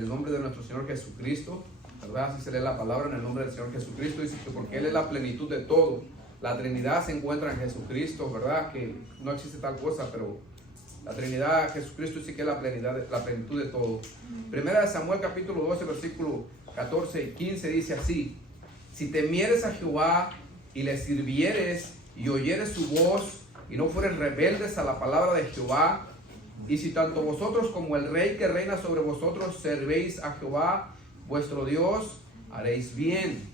el nombre de nuestro Señor Jesucristo, ¿verdad? Así se lee la palabra, en el nombre del Señor Jesucristo. Dice que porque Él es la plenitud de todo. La Trinidad se encuentra en Jesucristo, ¿verdad? Que no existe tal cosa, pero la Trinidad, Jesucristo sí que es la plenitud de todo. Primera de Samuel capítulo 12, versículo 14 y 15 dice así: si temieres a Jehová y le sirvieres y oyeres su voz y no fueres rebeldes a la palabra de Jehová, y si tanto vosotros como el rey que reina sobre vosotros servéis a Jehová vuestro Dios, haréis bien.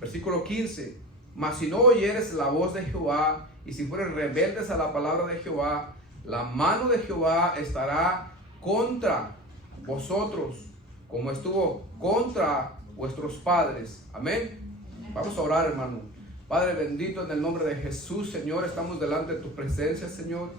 Versículo 15: mas si no oyeres la voz de Jehová y si fueres rebeldes a la palabra de Jehová, la mano de Jehová estará contra vosotros, como estuvo contra vuestros padres. Amén. Vamos a orar, hermano. Padre bendito, en el nombre de Jesús, Señor, estamos delante de tu presencia, Señor.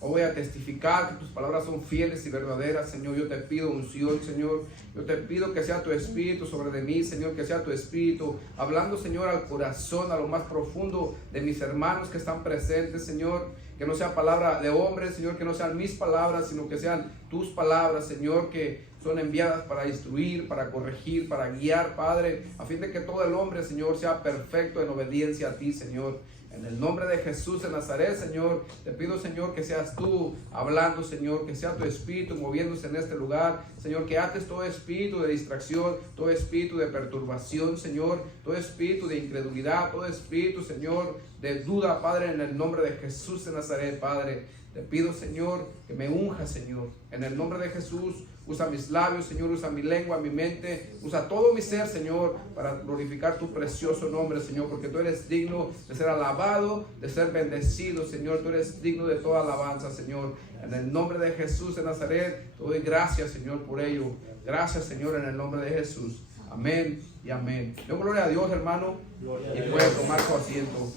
Hoy voy a testificar que tus palabras son fieles y verdaderas, Señor. Yo te pido unción, Señor. Yo te pido que sea tu Espíritu sobre de mí, Señor, que sea tu Espíritu hablando, Señor, al corazón, a lo más profundo de mis hermanos que están presentes, Señor. Que no sea palabra de hombres, Señor, que no sean mis palabras, sino que sean tus palabras, Señor, que son enviadas para instruir, para corregir, para guiar, Padre, a fin de que todo el hombre, Señor, sea perfecto en obediencia a ti, Señor. En el nombre de Jesús de Nazaret, Señor, te pido, Señor, que seas tú hablando, Señor, que sea tu Espíritu moviéndose en este lugar, Señor, que ates todo espíritu de distracción, todo espíritu de perturbación, Señor, todo espíritu de incredulidad, todo espíritu, Señor, de duda, Padre, en el nombre de Jesús de Nazaret, Padre. Te pido, Señor, que me unja, Señor, en el nombre de Jesús. Usa mis labios, Señor, usa mi lengua, mi mente, usa todo mi ser, Señor, para glorificar tu precioso nombre, Señor, porque tú eres digno de ser alabado, de ser bendecido, Señor. Tú eres digno de toda alabanza, Señor. En el nombre de Jesús de Nazaret, te doy gracias, Señor, por ello. Gracias, Señor, en el nombre de Jesús. Amén y amén. Yo gloria a Dios, hermano, y puede tomar su asiento.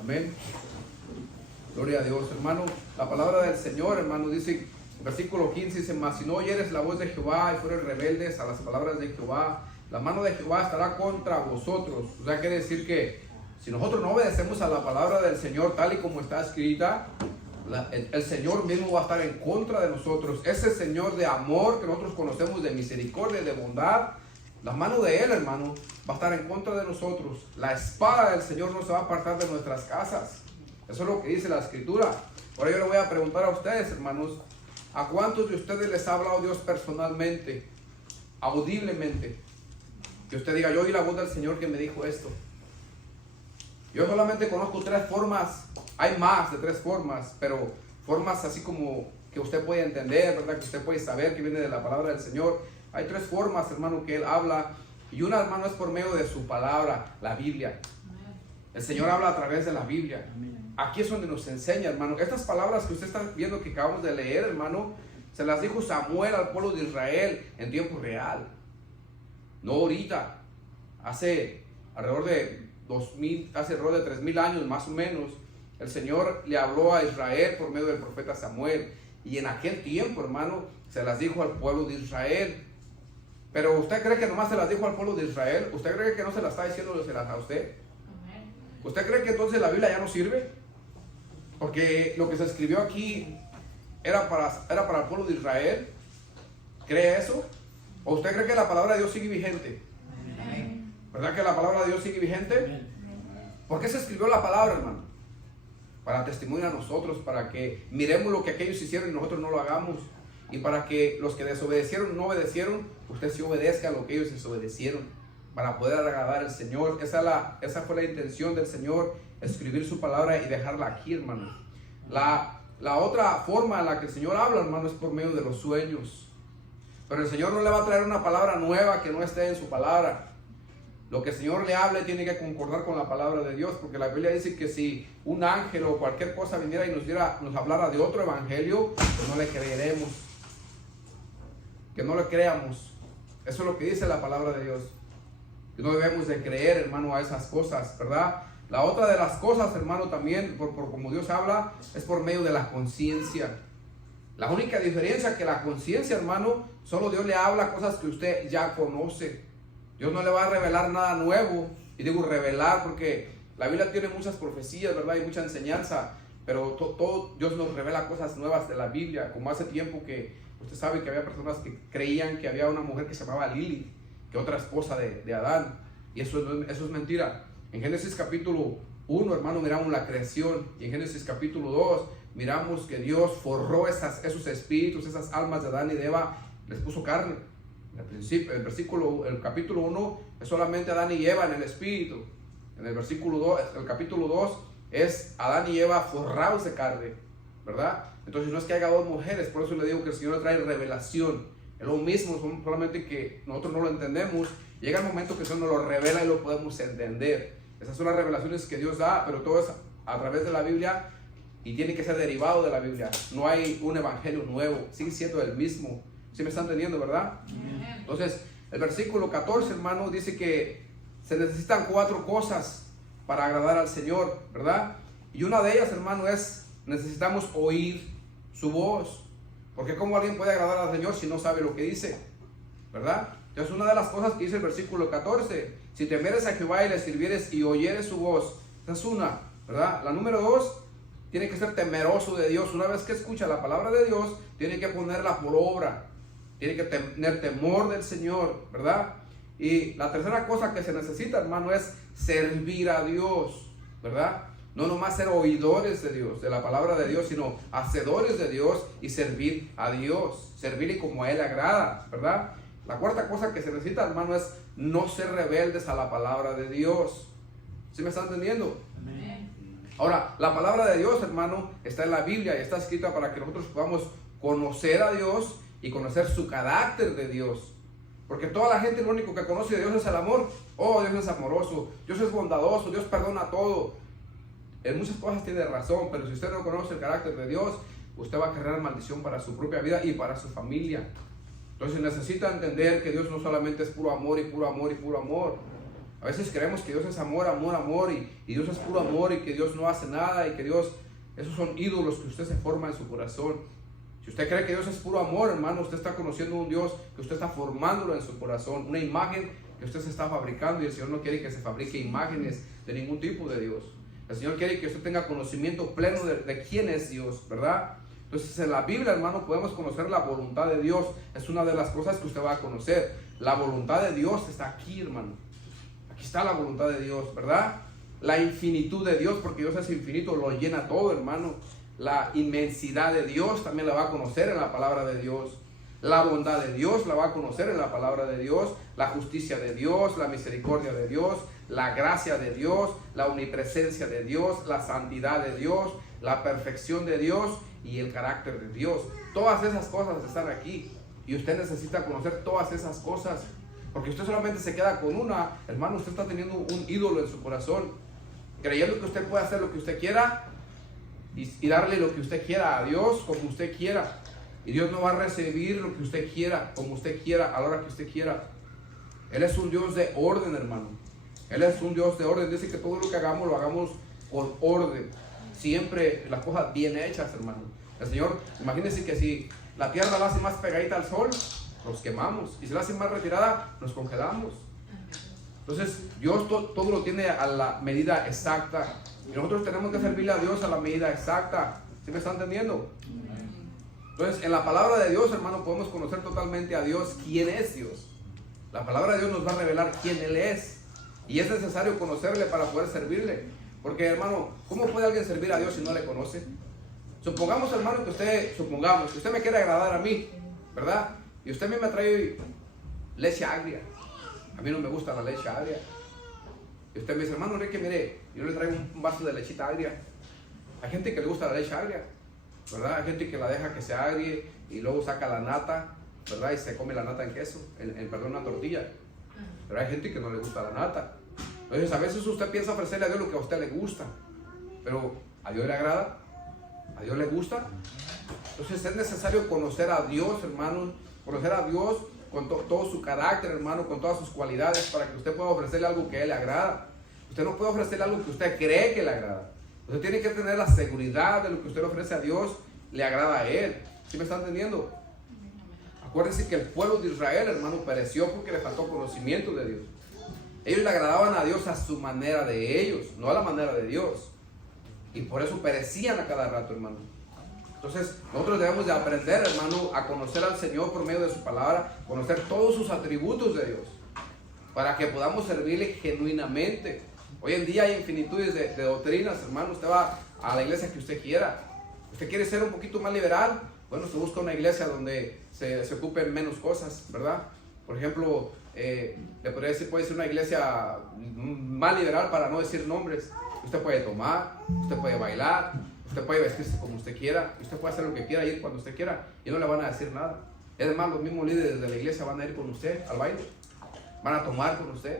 Amén. Gloria a Dios, hermano. La palabra del Señor, hermano, dice, versículo 15, dice: mas si no oyeres la voz de Jehová y fueres rebeldes a las palabras de Jehová, la mano de Jehová estará contra vosotros. O sea, quiere decir que si nosotros no obedecemos a la palabra del Señor tal y como está escrita, el Señor mismo va a estar en contra de nosotros. Ese Señor de amor que nosotros conocemos, de misericordia y de bondad, la mano de Él, hermano, va a estar en contra de nosotros. La espada del Señor no se va a apartar de nuestras casas. Eso es lo que dice la Escritura. Ahora yo le voy a preguntar a ustedes, hermanos, ¿a cuántos de ustedes les ha hablado Dios personalmente, audiblemente? Que usted diga: yo oí la voz del Señor que me dijo esto. Yo solamente conozco 3 formas, hay más de 3 formas, pero formas así como que usted puede entender, ¿verdad? Que usted puede saber que viene de la palabra del Señor. Hay 3 formas, hermano, que Él habla, y una, hermano, es por medio de su palabra, la Biblia. El Señor habla a través de la Biblia. Aquí es donde nos enseña, hermano. Estas palabras que usted está viendo que acabamos de leer, hermano, se las dijo Samuel al pueblo de Israel en tiempo real. No ahorita. Hace alrededor de 3000 años más o menos, el Señor le habló a Israel por medio del profeta Samuel. Y en aquel tiempo, hermano, se las dijo al pueblo de Israel. Pero ¿usted cree que nomás se las dijo al pueblo de Israel? ¿Usted cree que no se las está diciendo a usted? ¿Usted cree que entonces la Biblia ya no sirve? Porque lo que se escribió aquí era para el pueblo de Israel. ¿Cree eso? ¿O usted cree que la palabra de Dios sigue vigente? Amén. ¿Verdad que la palabra de Dios sigue vigente? Amén. ¿Por qué se escribió la palabra, hermano? Para testimoniar a nosotros, para que miremos lo que aquellos hicieron y nosotros no lo hagamos. Y para que los que desobedecieron no obedecieron, usted sí obedezca a lo que ellos desobedecieron, para poder agradar al Señor. Esa fue la intención del Señor, escribir su palabra y dejarla aquí, hermano. La otra forma en la que el Señor habla, hermano, es por medio de los sueños. Pero el Señor no le va a traer una palabra nueva que no esté en su palabra. Lo que el Señor le hable tiene que concordar con la palabra de Dios, porque la Biblia dice que si un ángel o cualquier cosa viniera y nos hablara de otro evangelio, pues no le creeremos. Que no le creamos. Eso es lo que dice la palabra de Dios. Que no debemos de creer, hermano, a esas cosas, ¿verdad? La otra de las cosas, hermano, también, por como Dios habla, es por medio de la conciencia. La única diferencia que la conciencia, hermano, solo Dios le habla cosas que usted ya conoce. Dios no le va a revelar nada nuevo. Y digo revelar porque la Biblia tiene muchas profecías, ¿verdad? Y mucha enseñanza. Pero todo Dios nos revela cosas nuevas de la Biblia. Como hace tiempo que Usted sabe que había personas que creían que había una mujer que se llamaba Lilith, que otra esposa de Adán, y eso es mentira. En Génesis capítulo 1, hermano, miramos la creación, y en Génesis capítulo 2 miramos que Dios forró esos espíritus, esas almas de Adán y de Eva, les puso carne. El capítulo 1 es solamente Adán y Eva en el espíritu. En el versículo 2, el capítulo 2 es Adán y Eva forrados de carne, ¿verdad? Entonces no es que haya dos mujeres, por eso le digo que el Señor le trae revelación. Es lo mismo, solamente que nosotros no lo entendemos. Llega el momento que el Señor nos lo revela y lo podemos entender. Esas son las revelaciones que Dios da, pero todo es a través de la Biblia y tiene que ser derivado de la Biblia. No hay un evangelio nuevo, sigue siendo el mismo. ¿Sí me están entendiendo, verdad? Entonces, el versículo 14, hermano, dice que se necesitan 4 cosas para agradar al Señor, ¿verdad? Y una de ellas, hermano, es necesitamos oír su voz. Porque ¿cómo alguien puede agradar al Señor si no sabe lo que dice? ¿Verdad? Entonces, una de las cosas que dice el versículo 14, si temeres a Jehová y le sirvieres y oyeres su voz, esa es una, ¿verdad? La número 2, tiene que ser temeroso de Dios. Una vez que escucha la palabra de Dios, tiene que ponerla por obra. Tiene que tener temor del Señor, ¿verdad? Y la tercera cosa que se necesita, hermano, es servir a Dios, ¿verdad? No nomás ser oidores de Dios, de la palabra de Dios, sino hacedores de Dios y servir a Dios. Servirle como a Él le agrada, ¿verdad? La cuarta cosa que se necesita, hermano, es no ser rebeldes a la palabra de Dios. ¿Sí me están entendiendo? Amén. Ahora, la palabra de Dios, hermano, está en la Biblia y está escrita para que nosotros podamos conocer a Dios y conocer su carácter de Dios. Porque toda la gente lo único que conoce de Dios es el amor. Oh, Dios es amoroso, Dios es bondadoso, Dios perdona todo. En muchas cosas tiene razón, pero si usted no conoce el carácter de Dios, usted va a cargar maldición para su propia vida y para su familia. Entonces necesita entender que Dios no solamente es puro amor y puro amor y puro amor. A veces creemos que Dios es amor, amor, amor y Dios es puro amor y que Dios no hace nada y que Dios, esos son ídolos que usted se forma en su corazón. Si usted cree que Dios es puro amor, hermano, usted está conociendo un Dios que usted está formándolo en su corazón, una imagen que usted se está fabricando, y el Señor no quiere que se fabrique imágenes de ningún tipo de Dios. El Señor quiere que usted tenga conocimiento pleno de quién es Dios, ¿verdad? Entonces en la Biblia, hermano, podemos conocer la voluntad de Dios. Es una de las cosas que usted va a conocer. La voluntad de Dios está aquí, hermano. Aquí está la voluntad de Dios, ¿verdad? La infinitud de Dios, porque Dios es infinito, lo llena todo, hermano. La inmensidad de Dios también la va a conocer en la palabra de Dios. La bondad de Dios la va a conocer en la palabra de Dios. La justicia de Dios, la misericordia de Dios, la gracia de Dios, la omnipresencia de Dios, la santidad de Dios, la perfección de Dios y el carácter de Dios. Todas esas cosas están aquí y usted necesita conocer todas esas cosas, porque usted solamente se queda con una, hermano. Usted está teniendo un ídolo en su corazón, creyendo que usted puede hacer lo que usted quiera y darle lo que usted quiera a Dios como usted quiera, y Dios no va a recibir lo que usted quiera, como usted quiera, a la hora que usted quiera. Él es un Dios de orden, hermano. Él es un Dios de orden. Dice que todo lo que hagamos lo hagamos con orden, siempre las cosas bien hechas, hermano. El Señor, imagínense que si la tierra la hace más pegadita al sol, nos quemamos, y si la hace más retirada, nos congelamos. Entonces Dios todo lo tiene a la medida exacta, y nosotros tenemos que servirle a Dios a la medida exacta. ¿Sí me están entendiendo? Entonces en la palabra de Dios, hermano, podemos conocer totalmente a Dios, quién es Dios. La palabra de Dios nos va a revelar quién Él es, y es necesario conocerle para poder servirle. Porque, hermano, ¿cómo puede alguien servir a Dios si no le conoce? Supongamos, hermano, que usted me quiere agradar a mí, ¿verdad? Y usted a mí me trae leche agria. A mí no me gusta la leche agria. Y usted me dice, hermano Enrique, mire, yo le traigo un vaso de lechita agria. Hay gente que le gusta la leche agria, ¿verdad? Hay gente que la deja que se agrie y luego saca la nata, ¿verdad? Y se come la nata en queso, perdón, una tortilla. Pero hay gente que no le gusta la nata. Entonces a veces usted piensa ofrecerle a Dios lo que a usted le gusta, pero ¿a Dios le agrada? ¿A Dios le gusta? Entonces es necesario conocer a Dios, hermano, conocer a Dios con todo su carácter, hermano, con todas sus cualidades, para que usted pueda ofrecerle algo que a Él le agrada. Usted no puede ofrecerle algo que usted cree que le agrada. Usted tiene que tener la seguridad de lo que usted le ofrece a Dios le agrada a Él. ¿Sí me está entendiendo? Acuérdense que el pueblo de Israel, hermano, pereció porque le faltó conocimiento de Dios. Ellos le agradaban a Dios a su manera de ellos, no a la manera de Dios. Y por eso perecían a cada rato, hermano. Entonces nosotros debemos de aprender, hermano, a conocer al Señor por medio de su palabra, conocer todos sus atributos de Dios, para que podamos servirle genuinamente. Hoy en día hay infinitudes de doctrinas, hermano. Usted va a la iglesia que usted quiera. Usted quiere ser un poquito más liberal, bueno, se busca una iglesia donde se ocupen menos cosas, ¿verdad? Por ejemplo, le podría decir, puede ser una iglesia más liberal, para no decir nombres. Usted puede tomar, usted puede bailar, usted puede vestirse como usted quiera, usted puede hacer lo que quiera, ir cuando usted quiera, y no le van a decir nada. Es más, los mismos líderes de la iglesia van a ir con usted al baile, van a tomar con usted,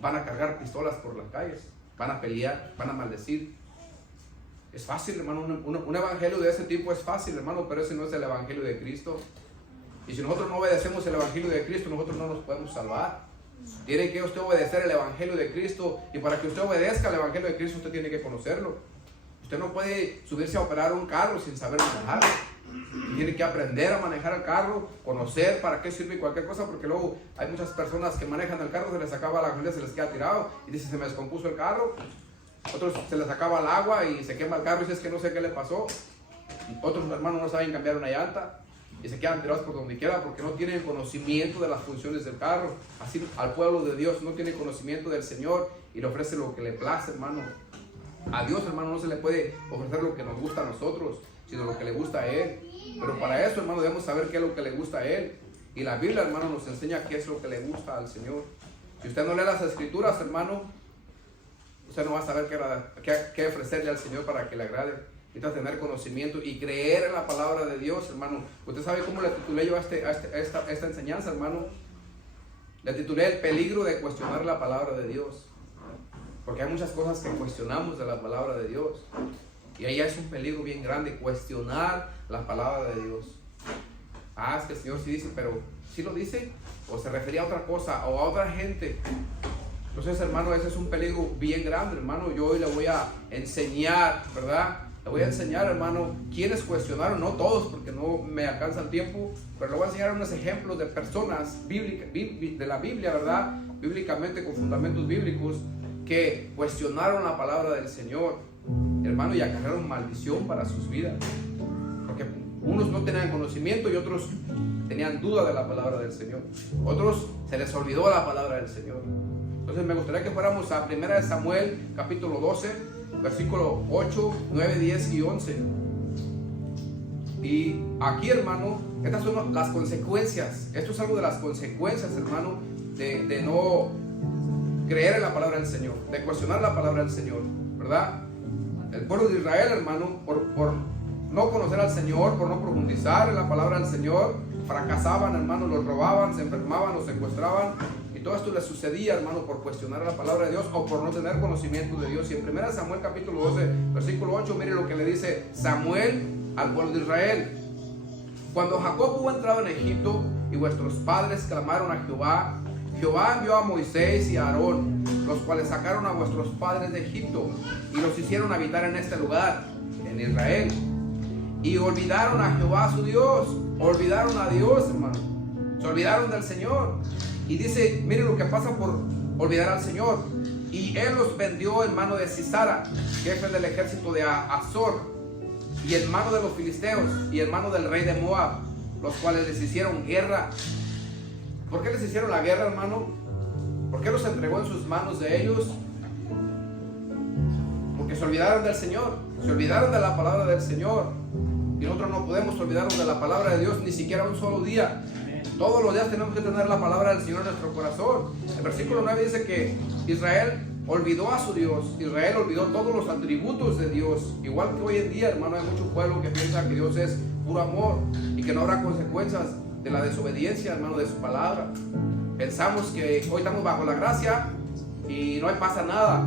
van a cargar pistolas por las calles, van a pelear, van a maldecir. Es fácil, hermano, un evangelio de ese tipo es fácil, hermano, pero ese no es el evangelio de Cristo. Y si nosotros no obedecemos el evangelio de Cristo, nosotros no nos podemos salvar. Tiene que usted obedecer el evangelio de Cristo, y para que usted obedezca el evangelio de Cristo, usted tiene que conocerlo. Usted no puede subirse a operar un carro sin saber manejarlo. Tiene que aprender a manejar el carro, conocer para qué sirve cualquier cosa, porque luego hay muchas personas que manejan el carro, se les acaba la gasolina, se les queda tirado y dice, se me descompuso el carro. Otros se les acaba el agua y se quema el carro y dice, es que no sé qué le pasó. Otros hermanos no saben cambiar una llanta y se quedan tirados por donde quiera porque no tienen conocimiento de las funciones del carro. Así al pueblo de Dios no tiene conocimiento del Señor y le ofrece lo que le place, hermano. A Dios, hermano, no se le puede ofrecer lo que nos gusta a nosotros, sino lo que le gusta a Él. Pero para eso, hermano, debemos saber qué es lo que le gusta a Él. Y la Biblia, hermano, nos enseña qué es lo que le gusta al Señor. Si usted no lee las Escrituras, hermano, usted no va a saber qué ofrecerle al Señor para que le agrade. Necesita tener conocimiento y creer en la palabra de Dios, hermano. Usted sabe cómo le titulé yo a esta enseñanza, hermano. Le titulé el peligro de cuestionar la palabra de Dios. Porque hay muchas cosas que cuestionamos de la palabra de Dios. Y ahí es un peligro bien grande, cuestionar la palabra de Dios. Ah, es que el Señor sí dice, pero ¿sí lo dice? ¿O se refería a otra cosa o a otra gente? Entonces, hermano, ese es un peligro bien grande, hermano. Yo hoy le voy a enseñar, ¿verdad? Le voy a enseñar, hermano, quienes cuestionaron, no todos, porque no me alcanza el tiempo, pero le voy a enseñar unos ejemplos de personas de la Biblia, ¿verdad? Bíblicamente, con fundamentos bíblicos, que cuestionaron la palabra del Señor, hermano, y acarrearon maldición para sus vidas. Porque unos no tenían conocimiento y otros tenían duda de la palabra del Señor. Otros se les olvidó la palabra del Señor. Entonces me gustaría que fuéramos a 1 Samuel capítulo 12, versículo 8, 9, 10 y 11. Y aquí, hermano, estas son las consecuencias. Esto es algo de las consecuencias, hermano, de no creer en la palabra del Señor, de cuestionar la palabra del Señor, ¿verdad? El pueblo de Israel, hermano, por no conocer al Señor, por no profundizar en la palabra del Señor, fracasaban, hermano, los robaban, se enfermaban, los secuestraban. Y todo esto les sucedía, hermano, por cuestionar la palabra de Dios o por no tener conocimiento de Dios. Y en 1 Samuel capítulo 12, versículo 8, mire lo que le dice Samuel al pueblo de Israel. Cuando Jacob hubo entrado en Egipto y vuestros padres clamaron a Jehová, Jehová envió a Moisés y a Aarón, los cuales sacaron a vuestros padres de Egipto y los hicieron habitar en este lugar, en Israel. Y olvidaron a Jehová su Dios, olvidaron a Dios, hermano, se olvidaron del Señor. Y dice, miren lo que pasa por olvidar al Señor. Y Él los vendió en mano de Sisara, jefe del ejército de Azor, y en mano de los filisteos, y en mano del rey de Moab, los cuales les hicieron guerra. ¿Por qué les hicieron la guerra, hermano? ¿Por qué los entregó en sus manos de ellos? Porque se olvidaron del Señor, se olvidaron de la palabra del Señor. Y nosotros no podemos olvidarnos de la palabra de Dios ni siquiera un solo día. Todos los días tenemos que tener la palabra del Señor en nuestro corazón. El versículo 9 dice que Israel olvidó a su Dios. Israel olvidó todos los atributos de Dios. Igual que hoy en día, hermano, hay mucho pueblo que piensa que Dios es puro amor y que no habrá consecuencias de la desobediencia, hermano, de su palabra. Pensamos que hoy estamos bajo la gracia y no pasa nada.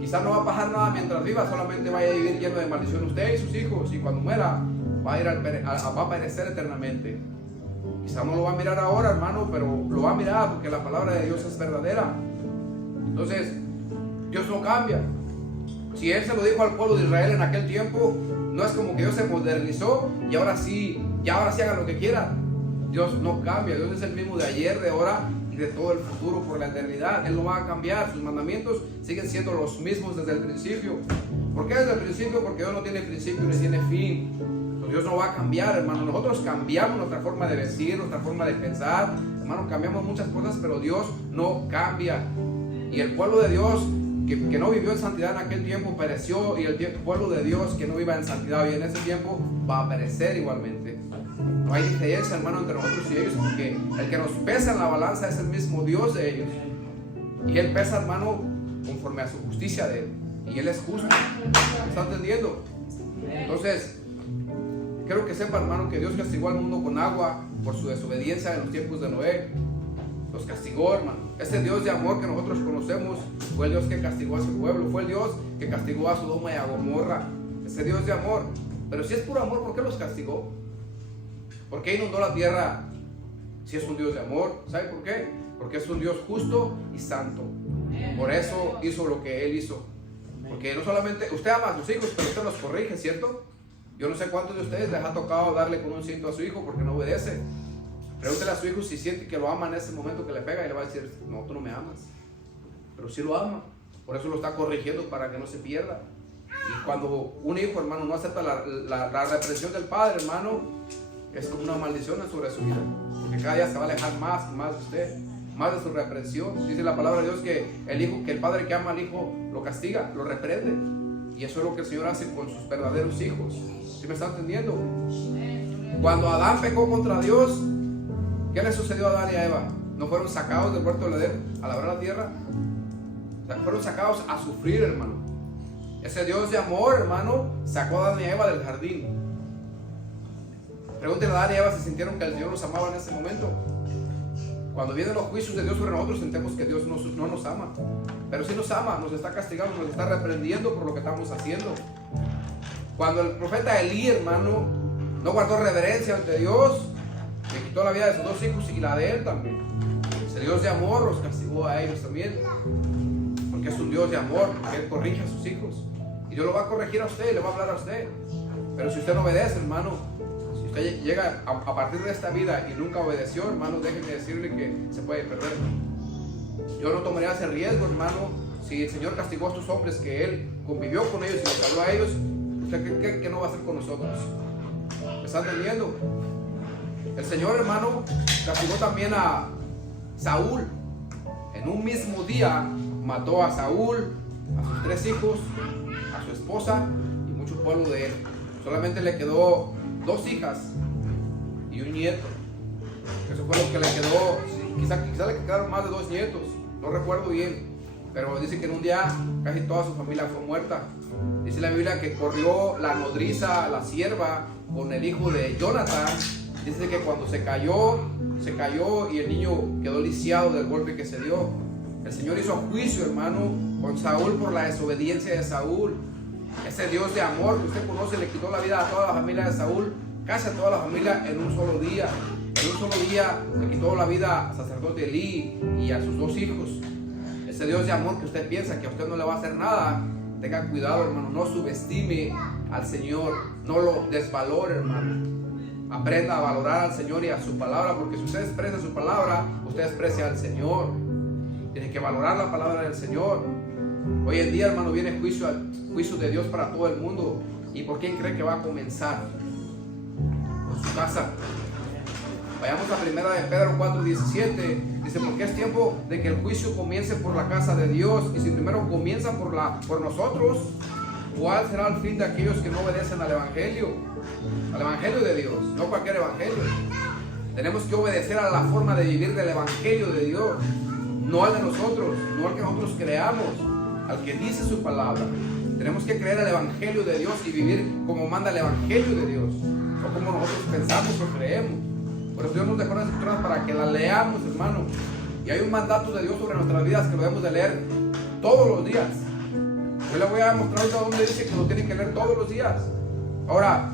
Quizás no va a pasar nada mientras viva, solamente vaya a vivir lleno de maldición usted y sus hijos, y cuando muera va a perecer eternamente. Quizás no lo va a mirar ahora, hermano, pero lo va a mirar porque la palabra de Dios es verdadera. Entonces, Dios no cambia. Si Él se lo dijo al pueblo de Israel en aquel tiempo, no es como que Dios se modernizó y ahora sí hagan lo que quieran. Dios no cambia. Dios es el mismo de ayer, de ahora y de todo el futuro por la eternidad. Él no va a cambiar. Sus mandamientos siguen siendo los mismos desde el principio. ¿Por qué desde el principio? Porque Dios no tiene principio ni tiene fin. Pues Dios no va a cambiar, hermano. Nosotros cambiamos nuestra forma de vestir, nuestra forma de pensar, hermano, cambiamos muchas cosas, pero Dios no cambia. Y el pueblo de Dios que no vivió en santidad en aquel tiempo pereció, y el pueblo de Dios que no viva en santidad hoy en ese tiempo va a perecer igualmente. No hay diferencia, hermano, entre nosotros y ellos, porque el que nos pesa en la balanza es el mismo Dios de ellos, y Él pesa, hermano, conforme a su justicia de Él, y Él es justo. ¿Me está entendiendo? Entonces, quiero que sepa, hermano, que Dios castigó al mundo con agua por su desobediencia en los tiempos de Noé. Los castigó, hermano. Ese Dios de amor que nosotros conocemos fue el Dios que castigó a su pueblo, fue el Dios que castigó a Sodoma y a Gomorra. Ese Dios de amor. Pero si es puro amor, ¿por qué los castigó? ¿Por qué inundó la tierra si es un Dios de amor? ¿Sabe por qué? Porque es un Dios justo y santo. Por eso hizo lo que Él hizo. Porque no solamente usted ama a sus hijos, pero usted los corrige, ¿cierto? Yo no sé cuántos de ustedes les ha tocado darle con un cinto a su hijo porque no obedece. Pregúntele a su hijo si siente que lo ama en ese momento que le pega, y le va a decir: no, tú no me amas. Pero sí lo ama. Por eso lo está corrigiendo, para que no se pierda. Y cuando un hijo, hermano, no acepta la reprensión del padre, hermano, es como una maldición sobre su vida. Porque cada día se va a alejar más y más de usted, más de su reprensión. Dice la palabra de Dios que el padre que ama al hijo lo castiga, lo reprende. Y eso es lo que el Señor hace con sus verdaderos hijos. ¿Sí me está entendiendo? Cuando Adán pecó contra Dios, ¿qué le sucedió a Adán y a Eva? ¿No fueron sacados del huerto del Edén a labrar la tierra? O sea, fueron sacados a sufrir, hermano. Ese Dios de amor, hermano, sacó a Adán y a Eva del jardín. Pregúntenle a Adán y a Eva si sintieron que el Señor los amaba en ese momento. Cuando vienen los juicios de Dios sobre nosotros, sentimos que Dios no nos ama. Pero sí nos ama, nos está castigando, nos está reprendiendo por lo que estamos haciendo. Cuando el profeta Elí, hermano, no guardó reverencia ante Dios, le quitó la vida de sus dos hijos y la de él también. Ese Dios de amor los castigó a ellos también, porque es un Dios de amor, porque Él corrige a sus hijos. Y Dios lo va a corregir a usted, le va a hablar a usted. Pero si usted no obedece, hermano, si usted llega a partir de esta vida y nunca obedeció, hermano, déjeme decirle que se puede perder. Yo no tomaría ese riesgo, hermano. Si el Señor castigó a estos hombres, que Él convivió con ellos y los salvó a ellos, ¿usted qué no va a hacer con nosotros? ¿Me están entendiendo? El Señor, hermano, castigó también a Saúl. En un mismo día mató a Saúl, a sus 3 hijos, a su esposa y mucho pueblo de él. Solamente le quedó 2 hijas y un nieto. Eso fue lo que le quedó. Quizá le quedaron más de 2 nietos, no recuerdo bien. Pero dice que en un día casi toda su familia fue muerta. Dice la Biblia que corrió la nodriza, la sierva, con el hijo de Jonathan. Dice que cuando se cayó y el niño quedó lisiado del golpe que se dio. El Señor hizo juicio, hermano, con Saúl por la desobediencia de Saúl. Ese Dios de amor que usted conoce le quitó la vida a toda la familia de Saúl, casi a toda la familia en un solo día. En un solo día le quitó la vida al sacerdote Elí y a sus 2 hijos. Ese Dios de amor que usted piensa que a usted no le va a hacer nada, tenga cuidado, hermano, no subestime al Señor, no lo desvalore, hermano. Aprenda a valorar al Señor y a su palabra, porque si usted desprecia su palabra, usted desprecia al Señor. Tiene que valorar la palabra del Señor. Hoy en día, hermano, viene juicio de Dios para todo el mundo. ¿Y por quién cree que va a comenzar? Por su casa. Vayamos a 1 de Pedro 4:17. Dice: porque es tiempo de que el juicio comience por la casa de Dios. Y si primero comienza por nosotros, ¿cuál será el fin de aquellos que no obedecen al Evangelio? Al Evangelio de Dios, no cualquier Evangelio. Tenemos que obedecer a la forma de vivir del Evangelio de Dios, no al de nosotros, no al que nosotros creamos, al que dice su palabra. Tenemos que creer el Evangelio de Dios y vivir como manda el Evangelio de Dios, no como nosotros pensamos o creemos. Por eso Dios nos dejó las escrituras para que las leamos, hermano. Y hay un mandato de Dios sobre nuestras vidas que lo debemos de leer todos los días. Yo le voy a mostrar ahorita donde dice que lo tienen que leer todos los días. Ahora,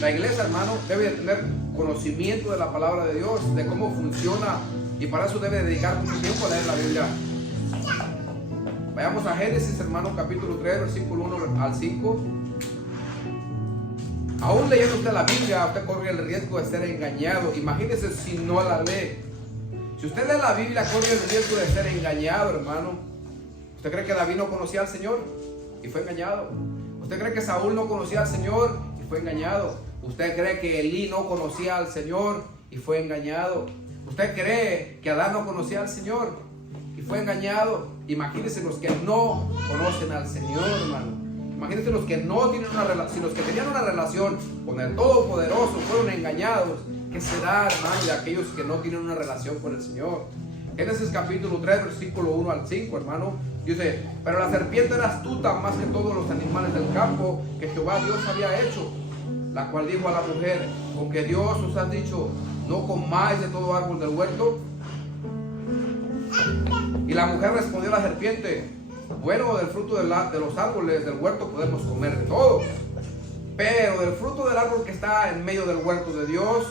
la iglesia, hermano, debe de tener conocimiento de la palabra de Dios, de cómo funciona, y para eso debe dedicar mucho tiempo a leer la Biblia. Vayamos a Génesis, hermano, capítulo 3, versículo 1 al 5. Aún leyendo usted la Biblia, usted corre el riesgo de ser engañado. Imagínese si no la lee. Si usted lee la Biblia, corre el riesgo de ser engañado, hermano. ¿Usted cree que David no conocía al Señor? y fue engañado. Usted cree que Saúl no conocía al Señor y fue engañado. Usted cree que Elí no conocía al Señor y fue engañado. Usted cree que Adán no conocía al Señor y fue engañado. Imagínense los que no conocen al Señor, hermano. Imagínense los que no tienen una relación. Si los que tenían una relación con el Todopoderoso fueron engañados, ¿qué será, hermano, de aquellos que no tienen una relación con el Señor? Génesis capítulo 3, versículo 1 al 5, hermano. Dice: pero la serpiente era astuta más que todos los animales del campo que Jehová Dios había hecho, la cual dijo a la mujer: ¿con que Dios os ha dicho, no comáis de todo árbol del huerto? Y la mujer respondió a la serpiente: bueno, del fruto de los árboles del huerto podemos comer de todo, pero del fruto del árbol que está en medio del huerto de Dios,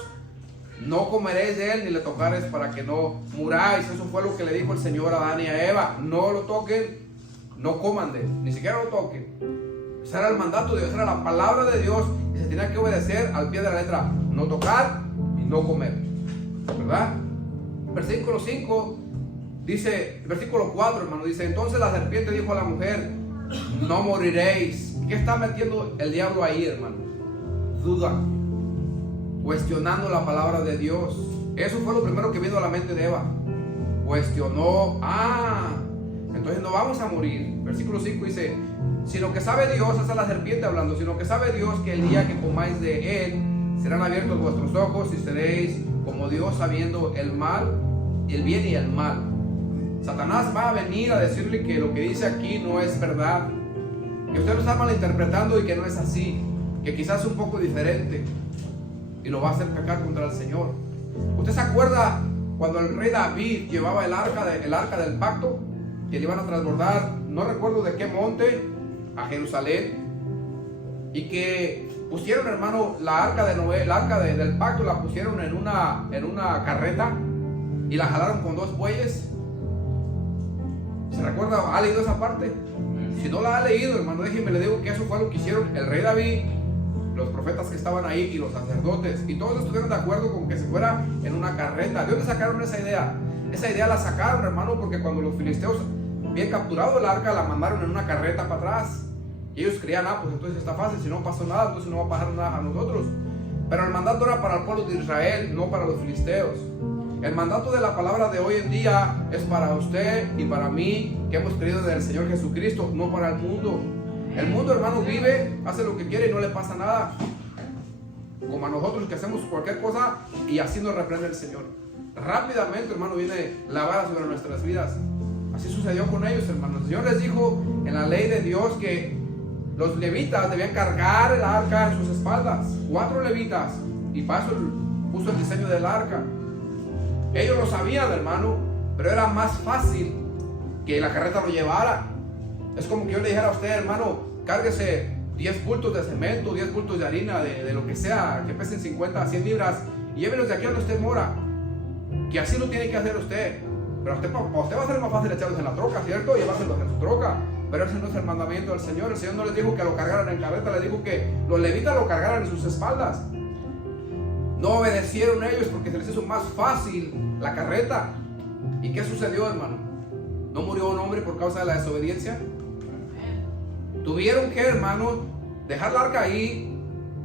no comeréis de él ni le tocaréis para que no muráis. Eso fue lo que le dijo el Señor a Adán y a Eva: no lo toquen, no coman de él, ni siquiera lo toquen. Ese era el mandato de Dios, era la palabra de Dios y se tenía que obedecer al pie de la letra: no tocar y no comer, ¿verdad? Versículo 5 dice, versículo 4, hermano, dice: entonces la serpiente dijo a la mujer: no moriréis. ¿Qué está metiendo el diablo ahí, hermano? Duda, cuestionando la palabra de Dios. Eso fue lo primero que vino a la mente de Eva. Cuestionó: entonces no vamos a morir. Versículo 5 dice: sino que sabe Dios, esa es la serpiente hablando, sino que sabe Dios que el día que comáis de él serán abiertos vuestros ojos y seréis como Dios, sabiendo el mal, el bien y el mal. Satanás va a venir a decirle que lo que dice aquí no es verdad, que usted lo está malinterpretando y que no es así, que quizás es un poco diferente, y lo va a hacer pecar contra el Señor. ¿Usted se acuerda cuando el rey David llevaba el arca del pacto, que le iban a transbordar, no recuerdo de qué monte, a Jerusalén, y que pusieron, hermano, la arca del pacto, la pusieron en una carreta y la jalaron con 2 bueyes? ¿Se recuerda? ¿Ha leído esa parte? Si no la ha leído, hermano, déjeme le digo que eso fue lo que hicieron el rey David, los profetas que estaban ahí y los sacerdotes, y todos estuvieron de acuerdo con que se fuera en una carreta. ¿De dónde sacaron esa idea? Esa idea la sacaron, hermano, porque cuando los filisteos habían capturado el arca, la mandaron en una carreta para atrás, y ellos creían: pues entonces está fácil, si no pasó nada, entonces no va a pasar nada a nosotros. Pero el mandato era para el pueblo de Israel, no para los filisteos. El mandato de la palabra de hoy en día es para usted y para mí, que hemos creído en el Señor Jesucristo, no para el mundo. El mundo, hermano, vive, hace lo que quiere y no le pasa nada, como a nosotros, que hacemos cualquier cosa y así nos reprende el Señor. Rápidamente, hermano, viene la vara sobre nuestras vidas. Así sucedió con ellos, hermano. El Señor les dijo en la ley de Dios que los levitas debían cargar el arca en sus espaldas. 4 levitas, y para eso puso el diseño del arca. Ellos lo sabían, hermano, pero era más fácil que la carreta lo llevara. Es como que yo le dijera a usted: hermano, cárguese 10 bultos de cemento, 10 bultos de harina, de lo que sea, que pesen 50 a 100 libras, y llévelos de aquí a donde usted mora. Que así lo tiene que hacer usted. Pero usted va a ser más fácil echarlos en la troca, ¿cierto? Llevárselos en su troca. Pero ese no es el mandamiento del Señor. El Señor no les dijo que lo cargaran en carreta, les dijo que los levitas lo cargaran en sus espaldas. No obedecieron ellos porque se les hizo más fácil la carreta. ¿Y qué sucedió, hermano? ¿No murió un hombre por causa de la desobediencia? Tuvieron que, hermano, dejar la arca ahí,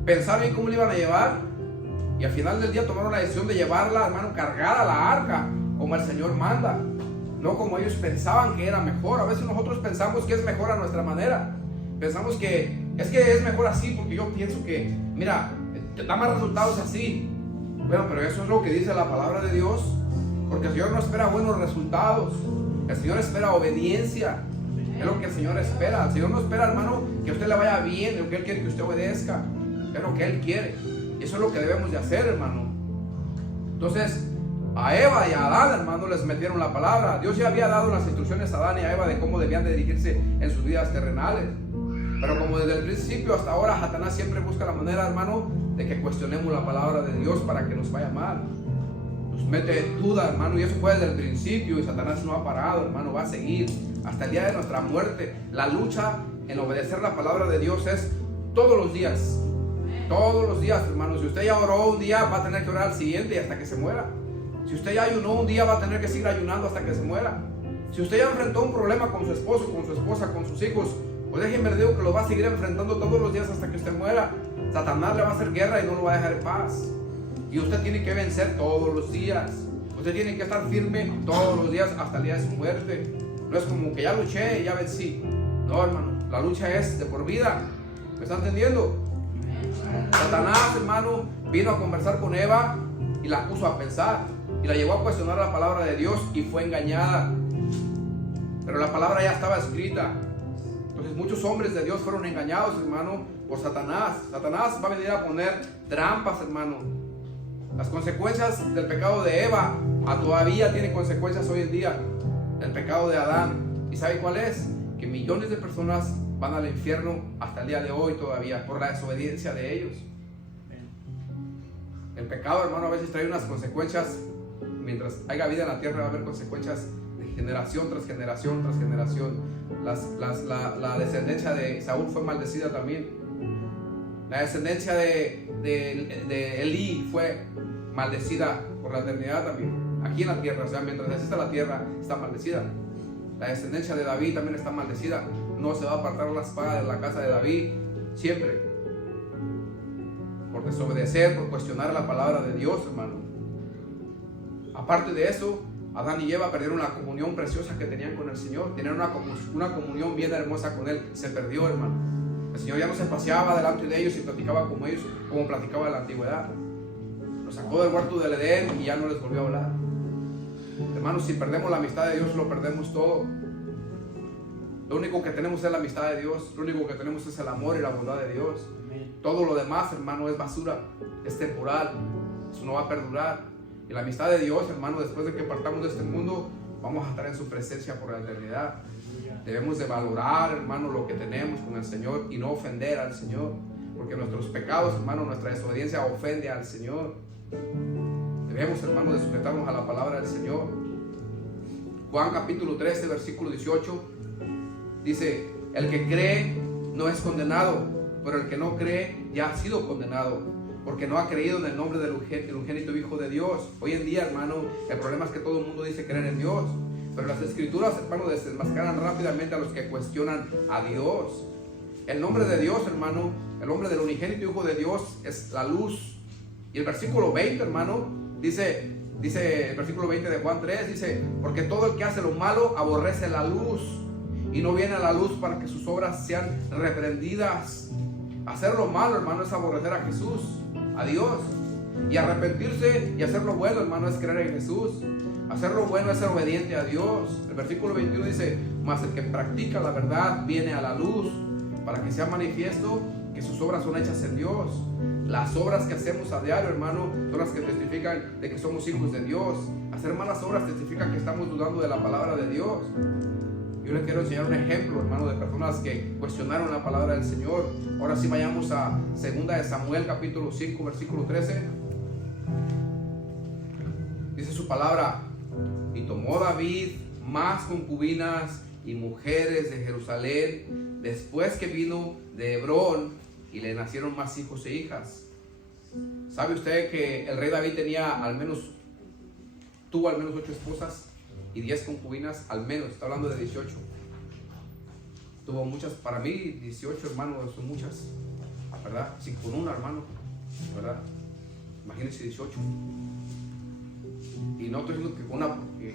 pensar bien cómo le iban a llevar, y al final del día tomaron la decisión de llevarla, hermano, cargada la arca, como el Señor manda, no como ellos pensaban que era mejor. A veces nosotros pensamos que es mejor a nuestra manera. Pensamos que es mejor así porque yo pienso que, mira, da más resultados así. Bueno, pero eso es lo que dice la palabra de Dios, porque el Señor no espera buenos resultados, el Señor espera obediencia. Es lo que el Señor espera. El Señor no espera, hermano, que a usted le vaya bien, lo que Él quiere que usted obedezca, es lo que Él quiere. Eso es lo que debemos de hacer, hermano. Entonces, a Eva y a Adán, hermano, les metieron la palabra. Dios ya había dado las instrucciones a Adán y a Eva de cómo debían de dirigirse en sus vidas terrenales. Pero como desde el principio hasta ahora, Satanás siempre busca la manera, hermano, de que cuestionemos la palabra de Dios para que nos vaya mal. Nos mete duda, hermano, y eso fue desde el principio, y Satanás no ha parado, hermano, va a seguir hasta el día de nuestra muerte. La lucha en obedecer la palabra de Dios es todos los días. Todos los días, hermano. Si usted ya oró un día, va a tener que orar al siguiente y hasta que se muera. Si usted ya ayunó un día, va a tener que seguir ayunando hasta que se muera. Si usted ya enfrentó un problema con su esposo, con su esposa, con sus hijos, Pues déjenme le digo que lo va a seguir enfrentando todos los días hasta que usted muera. Satanás le va a hacer guerra y no lo va a dejar en paz. Y usted tiene que vencer todos los días. Usted tiene que estar firme todos los días hasta el día de su muerte. No es como que ya luché y ya vencí. No, hermano, la lucha es de por vida. ¿Me está entendiendo? Satanás, hermano, vino a conversar con Eva y la puso a pensar. Y la llevó a cuestionar la palabra de Dios y fue engañada. Pero la palabra ya estaba escrita. Entonces muchos hombres de Dios fueron engañados, hermano, por Satanás. Satanás va a venir a poner trampas, hermano. Las consecuencias del pecado de Eva todavía tienen consecuencias hoy en día. El pecado de Adán. ¿Y sabe cuál es? Que millones de personas van al infierno hasta el día de hoy todavía por la desobediencia de ellos. El pecado, hermano, a veces trae unas consecuencias. Mientras haya vida en la tierra va a haber consecuencias de generación tras generación tras generación. La descendencia de Saúl fue maldecida también. La descendencia de Elí fue maldecida por la eternidad también. Aquí en la tierra, o sea, mientras exista la tierra, está maldecida. La descendencia de David también está maldecida. No se va a apartar la espada de la casa de David siempre. Por desobedecer, por cuestionar la palabra de Dios, hermano. Aparte de eso, Adán y Eva perdieron la comunión preciosa que tenían con el Señor. Tenían una comunión bien hermosa con Él. Se perdió, hermano. El Señor ya no se paseaba delante de ellos y platicaba como ellos, como platicaba en la antigüedad. Los sacó del huerto del Edén y ya no les volvió a hablar. Hermanos, si perdemos la amistad de Dios, lo perdemos todo. Lo único que tenemos es la amistad de Dios. Lo único que tenemos es el amor y la bondad de Dios. Todo lo demás, hermano, es basura. Es temporal. Eso no va a perdurar. Y la amistad de Dios, hermano, después de que partamos de este mundo, vamos a estar en su presencia por la eternidad. Debemos de valorar, hermano, lo que tenemos con el Señor y no ofender al Señor. Porque nuestros pecados, hermano, nuestra desobediencia ofende al Señor. Debemos, hermano, de sujetarnos a la palabra del Señor. Juan capítulo 13, versículo 18, dice: el que cree no es condenado, pero el que no cree ya ha sido condenado, porque no ha creído en el nombre del unigénito Hijo de Dios. Hoy en día, hermano, el problema es que todo el mundo dice creer en Dios, pero las Escrituras, hermano, desenmascaran rápidamente a los que cuestionan a Dios. El nombre de Dios, hermano, el nombre del unigénito Hijo de Dios es la luz. Y el versículo 20, hermano, dice el versículo 20 de Juan 3, dice: porque todo el que hace lo malo aborrece la luz y no viene a la luz para que sus obras sean reprendidas. Hacer lo malo, hermano, es aborrecer a Jesús, a Dios. Y arrepentirse y hacer lo bueno, hermano, es creer en Jesús. Hacer lo bueno es ser obediente a Dios. El versículo 21 dice: mas el que practica la verdad viene a la luz, para que sea manifiesto que sus obras son hechas en Dios. Las obras que hacemos a diario, hermano, son las que testifican de que somos hijos de Dios. Hacer malas obras testifica que estamos dudando de la palabra de Dios. Yo les quiero enseñar un ejemplo, hermano, de personas que cuestionaron la palabra del Señor. Ahora sí vayamos a 2 de Samuel, capítulo 5, versículo 13. Dice su palabra: y tomó David más concubinas y mujeres de Jerusalén después que vino de Hebrón, y le nacieron más hijos e hijas. ¿Sabe usted que el rey David tuvo al menos 8 esposas y 10 concubinas? Al menos, está hablando de 18. Tuvo muchas. Para mí 18, hermano, son muchas, ¿verdad? Sin con una, hermano, ¿verdad? Imagínense 18. Y no estoy diciendo que con una porque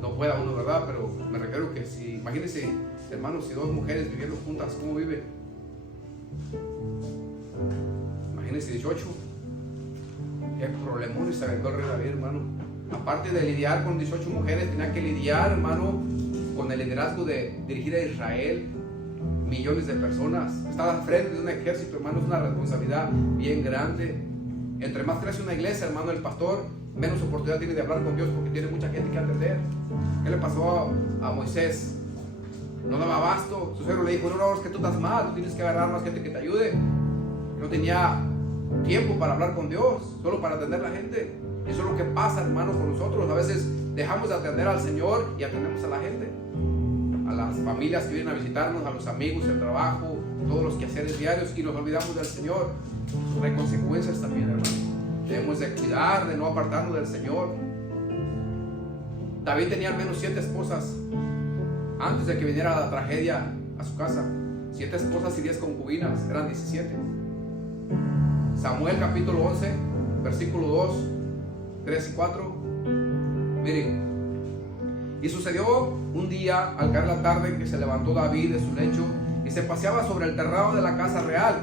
no pueda uno, ¿verdad? Pero me refiero que si, imagínense, hermanos, si 2 mujeres viviendo juntas, ¿cómo viven? Imagínense 18. Qué problemón se aventó el rey David, hermano. Aparte de lidiar con 18 mujeres, tenía que lidiar, hermano, con el liderazgo de dirigir a Israel, millones de personas. Estar al frente de un ejército, hermano, es una responsabilidad bien grande. Entre más crece una iglesia, hermano, el pastor menos oportunidad tiene de hablar con Dios porque tiene mucha gente que atender. ¿Qué le pasó a Moisés? No daba abasto. Su suegro le dijo: no, es que tú estás mal, tú tienes que agarrar más gente que te ayude. No tenía tiempo para hablar con Dios, solo para atender a la gente. Eso es lo que pasa, hermano, con nosotros. A veces dejamos de atender al Señor y atendemos a la gente, a las familias que vienen a visitarnos, a los amigos, el trabajo, todos los quehaceres diarios, y nos olvidamos del Señor. Hay consecuencias también, hermano. Debemos de cuidar, de no apartarnos del Señor. David tenía al menos 7 esposas antes de que viniera la tragedia a su casa. 7 esposas y 10 concubinas, eran 17. Samuel capítulo 11, versículo 2, 3 y 4. Miren, y sucedió un día al caer la tarde que se levantó David de su lecho y se paseaba sobre el terrado de la casa real,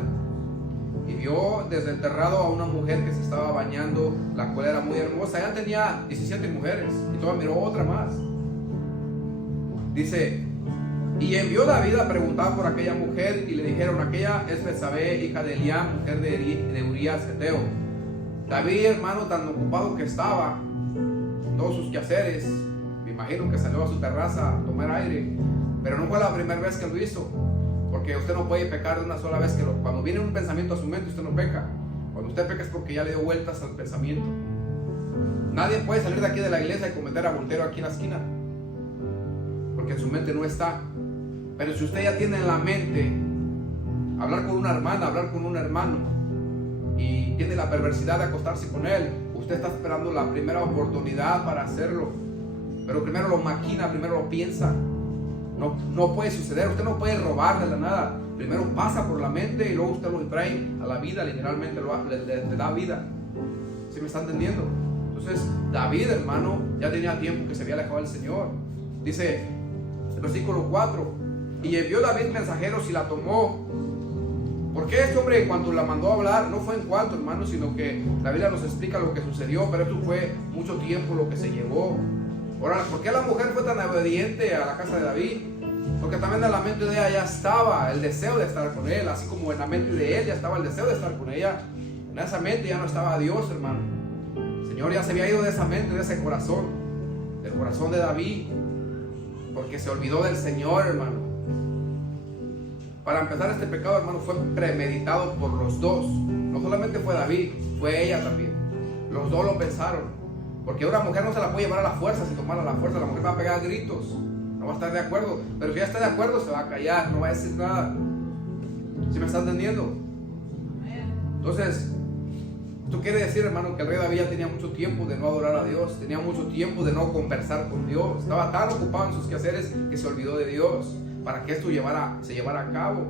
y vio desde el terrado a una mujer que se estaba bañando, la cual era muy hermosa. Ella tenía 17 mujeres y todavía miró otra más. Dice, y envió David a preguntar por aquella mujer, y le dijeron, aquella es Betsabé, hija de Eliam, mujer de Urías Geteo. David, hermano, tan ocupado que estaba en todos sus quehaceres, me imagino que salió a su terraza a tomar aire, pero no fue la primera vez que lo hizo, porque usted no puede pecar de una sola vez. Cuando viene un pensamiento a su mente, usted no peca. Cuando usted peca es porque ya le dio vueltas al pensamiento. Nadie puede salir de aquí de la iglesia y cometer adulterio aquí en la esquina, porque en su mente no está. Pero si usted ya tiene en la mente hablar con una hermana, hablar con un hermano, y tiene la perversidad de acostarse con él, usted está esperando la primera oportunidad para hacerlo, pero primero lo maquina, primero lo piensa. No puede suceder. Usted no puede robar de la nada. Primero pasa por la mente y luego usted lo trae a la vida, literalmente le da vida. ¿Sí me está entendiendo? Entonces David, hermano, ya tenía tiempo que se había alejado del Señor. Dice el versículo 4, y envió David mensajeros y la tomó. Porque este hombre, cuando la mandó a hablar, no fue en cuanto, hermano, sino que la Biblia nos explica lo que sucedió, pero esto fue mucho tiempo lo que se llevó. Ahora, ¿por qué la mujer fue tan obediente a la casa de David? Porque también en la mente de ella ya estaba el deseo de estar con él, así como en la mente de él ya estaba el deseo de estar con ella. En esa mente ya no estaba Dios, hermano. El Señor ya se había ido de esa mente, de ese corazón, del corazón de David, porque se olvidó del Señor, hermano. Para empezar, este pecado, hermano, fue premeditado por los dos. No solamente fue David, fue ella también. Los dos lo pensaron. Porque una mujer no se la puede llevar a la fuerza. Si tomara a la fuerza, la mujer va a pegar gritos, no va a estar de acuerdo. Pero si ya está de acuerdo, se va a callar, no va a decir nada. ¿Sí me está entendiendo? Entonces, esto quiere decir, hermano, que el rey David ya tenía mucho tiempo de no adorar a Dios, tenía mucho tiempo de no conversar con Dios. Estaba tan ocupado en sus quehaceres que se olvidó de Dios. Para que esto se llevara a cabo,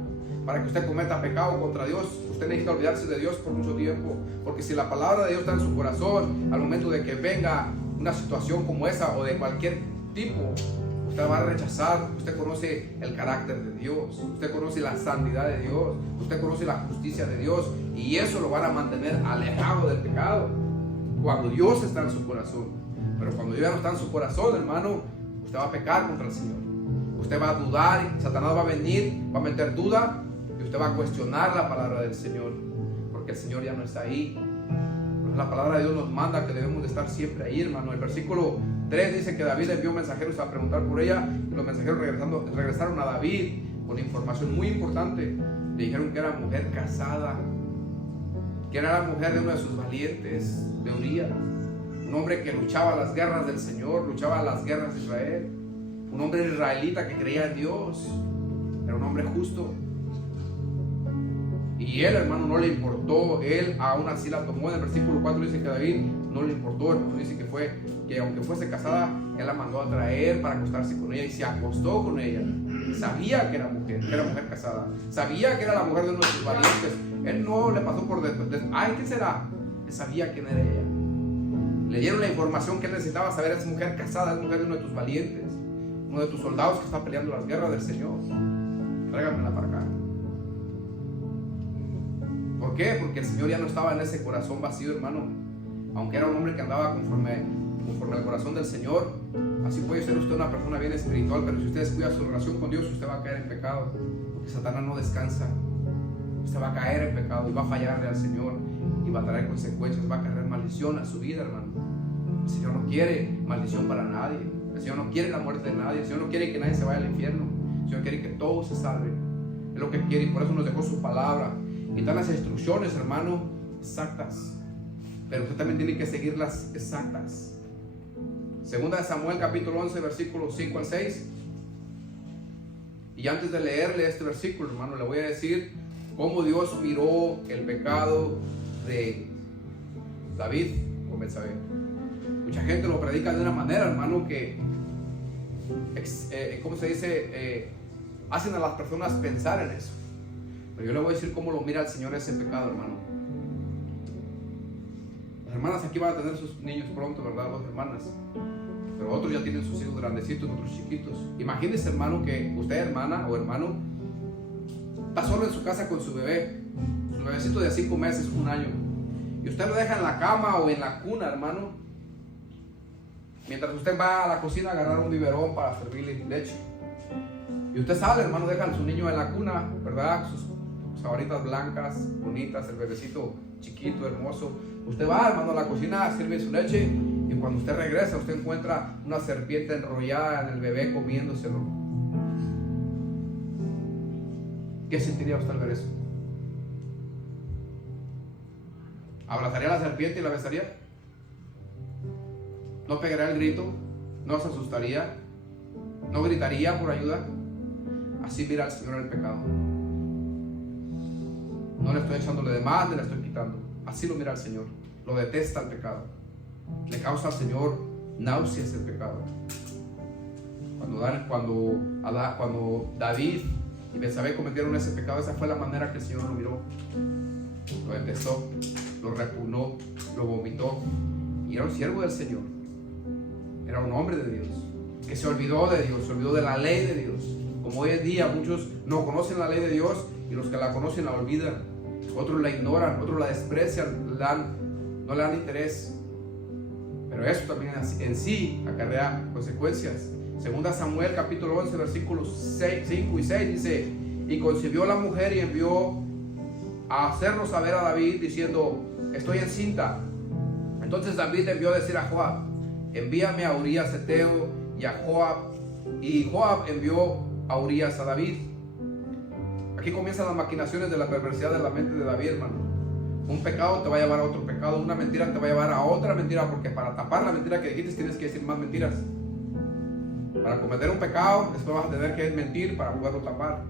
para que usted cometa pecado contra Dios, usted necesita olvidarse de Dios por mucho tiempo. Porque si la palabra de Dios está en su corazón, al momento de que venga una situación como esa o de cualquier tipo, usted va a rechazar. Usted conoce el carácter de Dios, usted conoce la santidad de Dios, usted conoce la justicia de Dios, y eso lo van a mantener alejado del pecado cuando Dios está en su corazón. Pero cuando Dios ya no está en su corazón, hermano, usted va a pecar contra el Señor. Usted va a dudar, Satanás va a venir, va a meter duda, y usted va a cuestionar la palabra del Señor, porque el Señor ya no está ahí. Pues la palabra de Dios nos manda que debemos de estar siempre ahí, hermano. El versículo 3 dice que David envió mensajeros a preguntar por ella, y los mensajeros regresaron a David con información muy importante. Le dijeron que era mujer casada, que era la mujer de uno de sus valientes, de Urías, un hombre que luchaba las guerras del Señor, luchaba las guerras de Israel. Un hombre israelita que creía en Dios, era un hombre justo. Y él, hermano, no le importó. Él aún así la tomó. En el versículo 4 dice que David no le importó, hermano. Dice que aunque fuese casada, él la mandó a traer para acostarse con ella, y se acostó con ella. Sabía que era mujer casada. Sabía que era la mujer de uno de sus valientes. Él no le pasó por ay, ¿qué será? Él sabía quién era ella. Le dieron la información que él necesitaba saber. Es mujer casada, es mujer de uno de tus valientes, uno de tus soldados que está peleando las guerras del Señor. Tráigamela para acá. ¿Por qué? Porque el Señor ya no estaba en ese corazón vacío, hermano. Aunque era un hombre que andaba conforme al corazón del Señor, así puede ser usted una persona bien espiritual, pero si usted descuida su relación con Dios, usted va a caer en pecado, porque Satanás no descansa. Usted va a caer en pecado y va a fallarle al Señor, y va a traer consecuencias, va a traer maldición a su vida, hermano. El Señor no quiere maldición para nadie. El Señor no quiere la muerte de nadie. El Señor no quiere que nadie se vaya al infierno. El Señor quiere que todos se salven. Es lo que quiere, y por eso nos dejó su palabra. Y están las instrucciones, hermano, exactas. Pero usted también tiene que seguirlas exactas. Segunda de Samuel, capítulo 11, versículos 5 al 6. Y antes de leerle este versículo, hermano, le voy a decir cómo Dios miró el pecado de David con Betsabé. Mucha gente lo predica de una manera, hermano, que ¿cómo se dice? hacen a las personas pensar en eso. Pero yo le voy a decir cómo lo mira el Señor ese pecado, hermano. Las hermanas aquí van a tener sus niños pronto, ¿verdad? Dos hermanas. Pero otros ya tienen sus hijos grandecitos, otros chiquitos. Imagínese, hermano, que usted, hermana o hermano, está solo en su casa con su bebé, su bebecito de 5 meses, 1 año, y usted lo deja en la cama o en la cuna, hermano, mientras usted va a la cocina a agarrar un biberón para servirle leche. Y usted sale, hermano, deja a su niño en la cuna, ¿verdad? Sus sabanitas blancas, bonitas, el bebecito chiquito, hermoso. Usted va, hermano, a la cocina, sirve su leche, y cuando usted regresa, usted encuentra una serpiente enrollada en el bebé comiéndoselo. ¿Qué sentiría usted al ver eso? ¿Abrazaría a la serpiente y la besaría? ¿No pegaría el grito? ¿No se asustaría? ¿No gritaría por ayuda? Así mira al Señor el pecado. No le estoy echándole de más, ni le estoy quitando. Así lo mira el Señor. Lo detesta el pecado. Le causa al Señor náuseas el pecado. Cuando David y Betsabé cometieron ese pecado, esa fue la manera que el Señor lo miró. Lo detestó, lo repugnó, lo vomitó. Y era un siervo del Señor. Era un hombre de Dios, que se olvidó de Dios, se olvidó de la ley de Dios. Como hoy en día muchos no conocen la ley de Dios, y los que la conocen la olvidan. Otros la ignoran, otros la desprecian, no le dan interés. Pero eso también en sí acarrea consecuencias. Segunda Samuel capítulo 11 versículos 5 y 6 dice: y concibió la mujer y envió a hacerlo saber a David diciendo: estoy encinta. Entonces David envió a decir a Joab: envíame a Urías Heteo y a Joab. Y Joab envió a Urías a David. Aquí comienzan las maquinaciones de la perversidad de la mente de David, hermano. Un pecado te va a llevar a otro pecado, una mentira te va a llevar a otra mentira, porque para tapar la mentira que dijiste tienes que decir más mentiras. Para cometer un pecado, después vas a tener que mentir para poderlo tapar.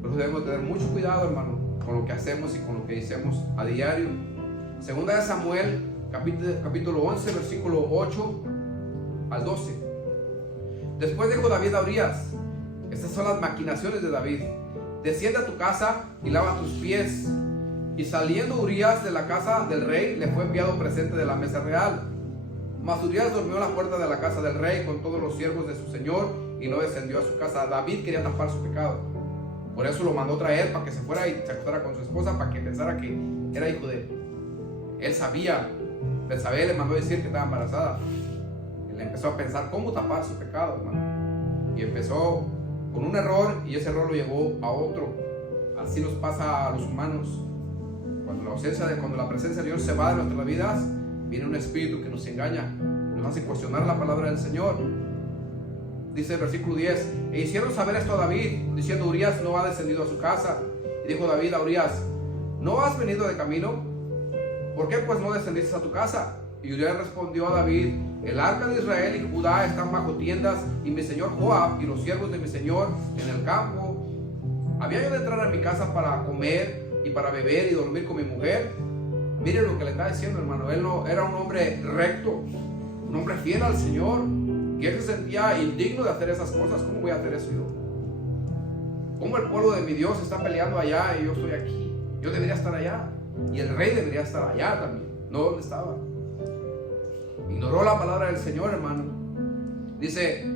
Por eso debemos tener mucho cuidado, hermano, con lo que hacemos y con lo que decimos a diario. Segunda de Samuel, capítulo 11, versículo 8 al 12. Después dijo David a Urías: estas son las maquinaciones de David. Desciende a tu casa y lava tus pies. Y saliendo Urías de la casa del rey, le fue enviado presente de la mesa real. Mas Urías durmió en la puerta de la casa del rey con todos los siervos de su señor y no descendió a su casa. David quería tapar su pecado. Por eso lo mandó traer, para que se fuera y se acostara con su esposa, para que pensara que era hijo de él. Él sabía. Betsabé le mandó decir que estaba embarazada. Él empezó a pensar cómo tapar su pecado, hermano. Y empezó con un error, y ese error lo llevó a otro. Así nos pasa a los humanos. Cuando la presencia de Dios se va de nuestras vidas, viene un espíritu que nos engaña, nos hace cuestionar la palabra del Señor. Dice el versículo 10: e hicieron saber esto a David, diciendo: Urías no ha descendido a su casa. Y dijo David a Urías: ¿no has venido de camino? ¿Por qué pues no descendiste a tu casa? Y Urías respondió a David: el arca de Israel y Judá están bajo tiendas, y mi señor Joab y los siervos de mi señor en el campo. ¿Había yo de entrar a mi casa para comer y para beber y dormir con mi mujer? Mire lo que le está diciendo, hermano. Él no era un hombre recto, un hombre fiel al Señor, que él se sentía indigno de hacer esas cosas. ¿Cómo voy a hacer eso yo? ¿Cómo el pueblo de mi Dios está peleando allá y yo estoy aquí? Yo debería estar allá, y el rey debería estar allá también, no donde estaba. Ignoró la palabra del Señor, hermano. Dice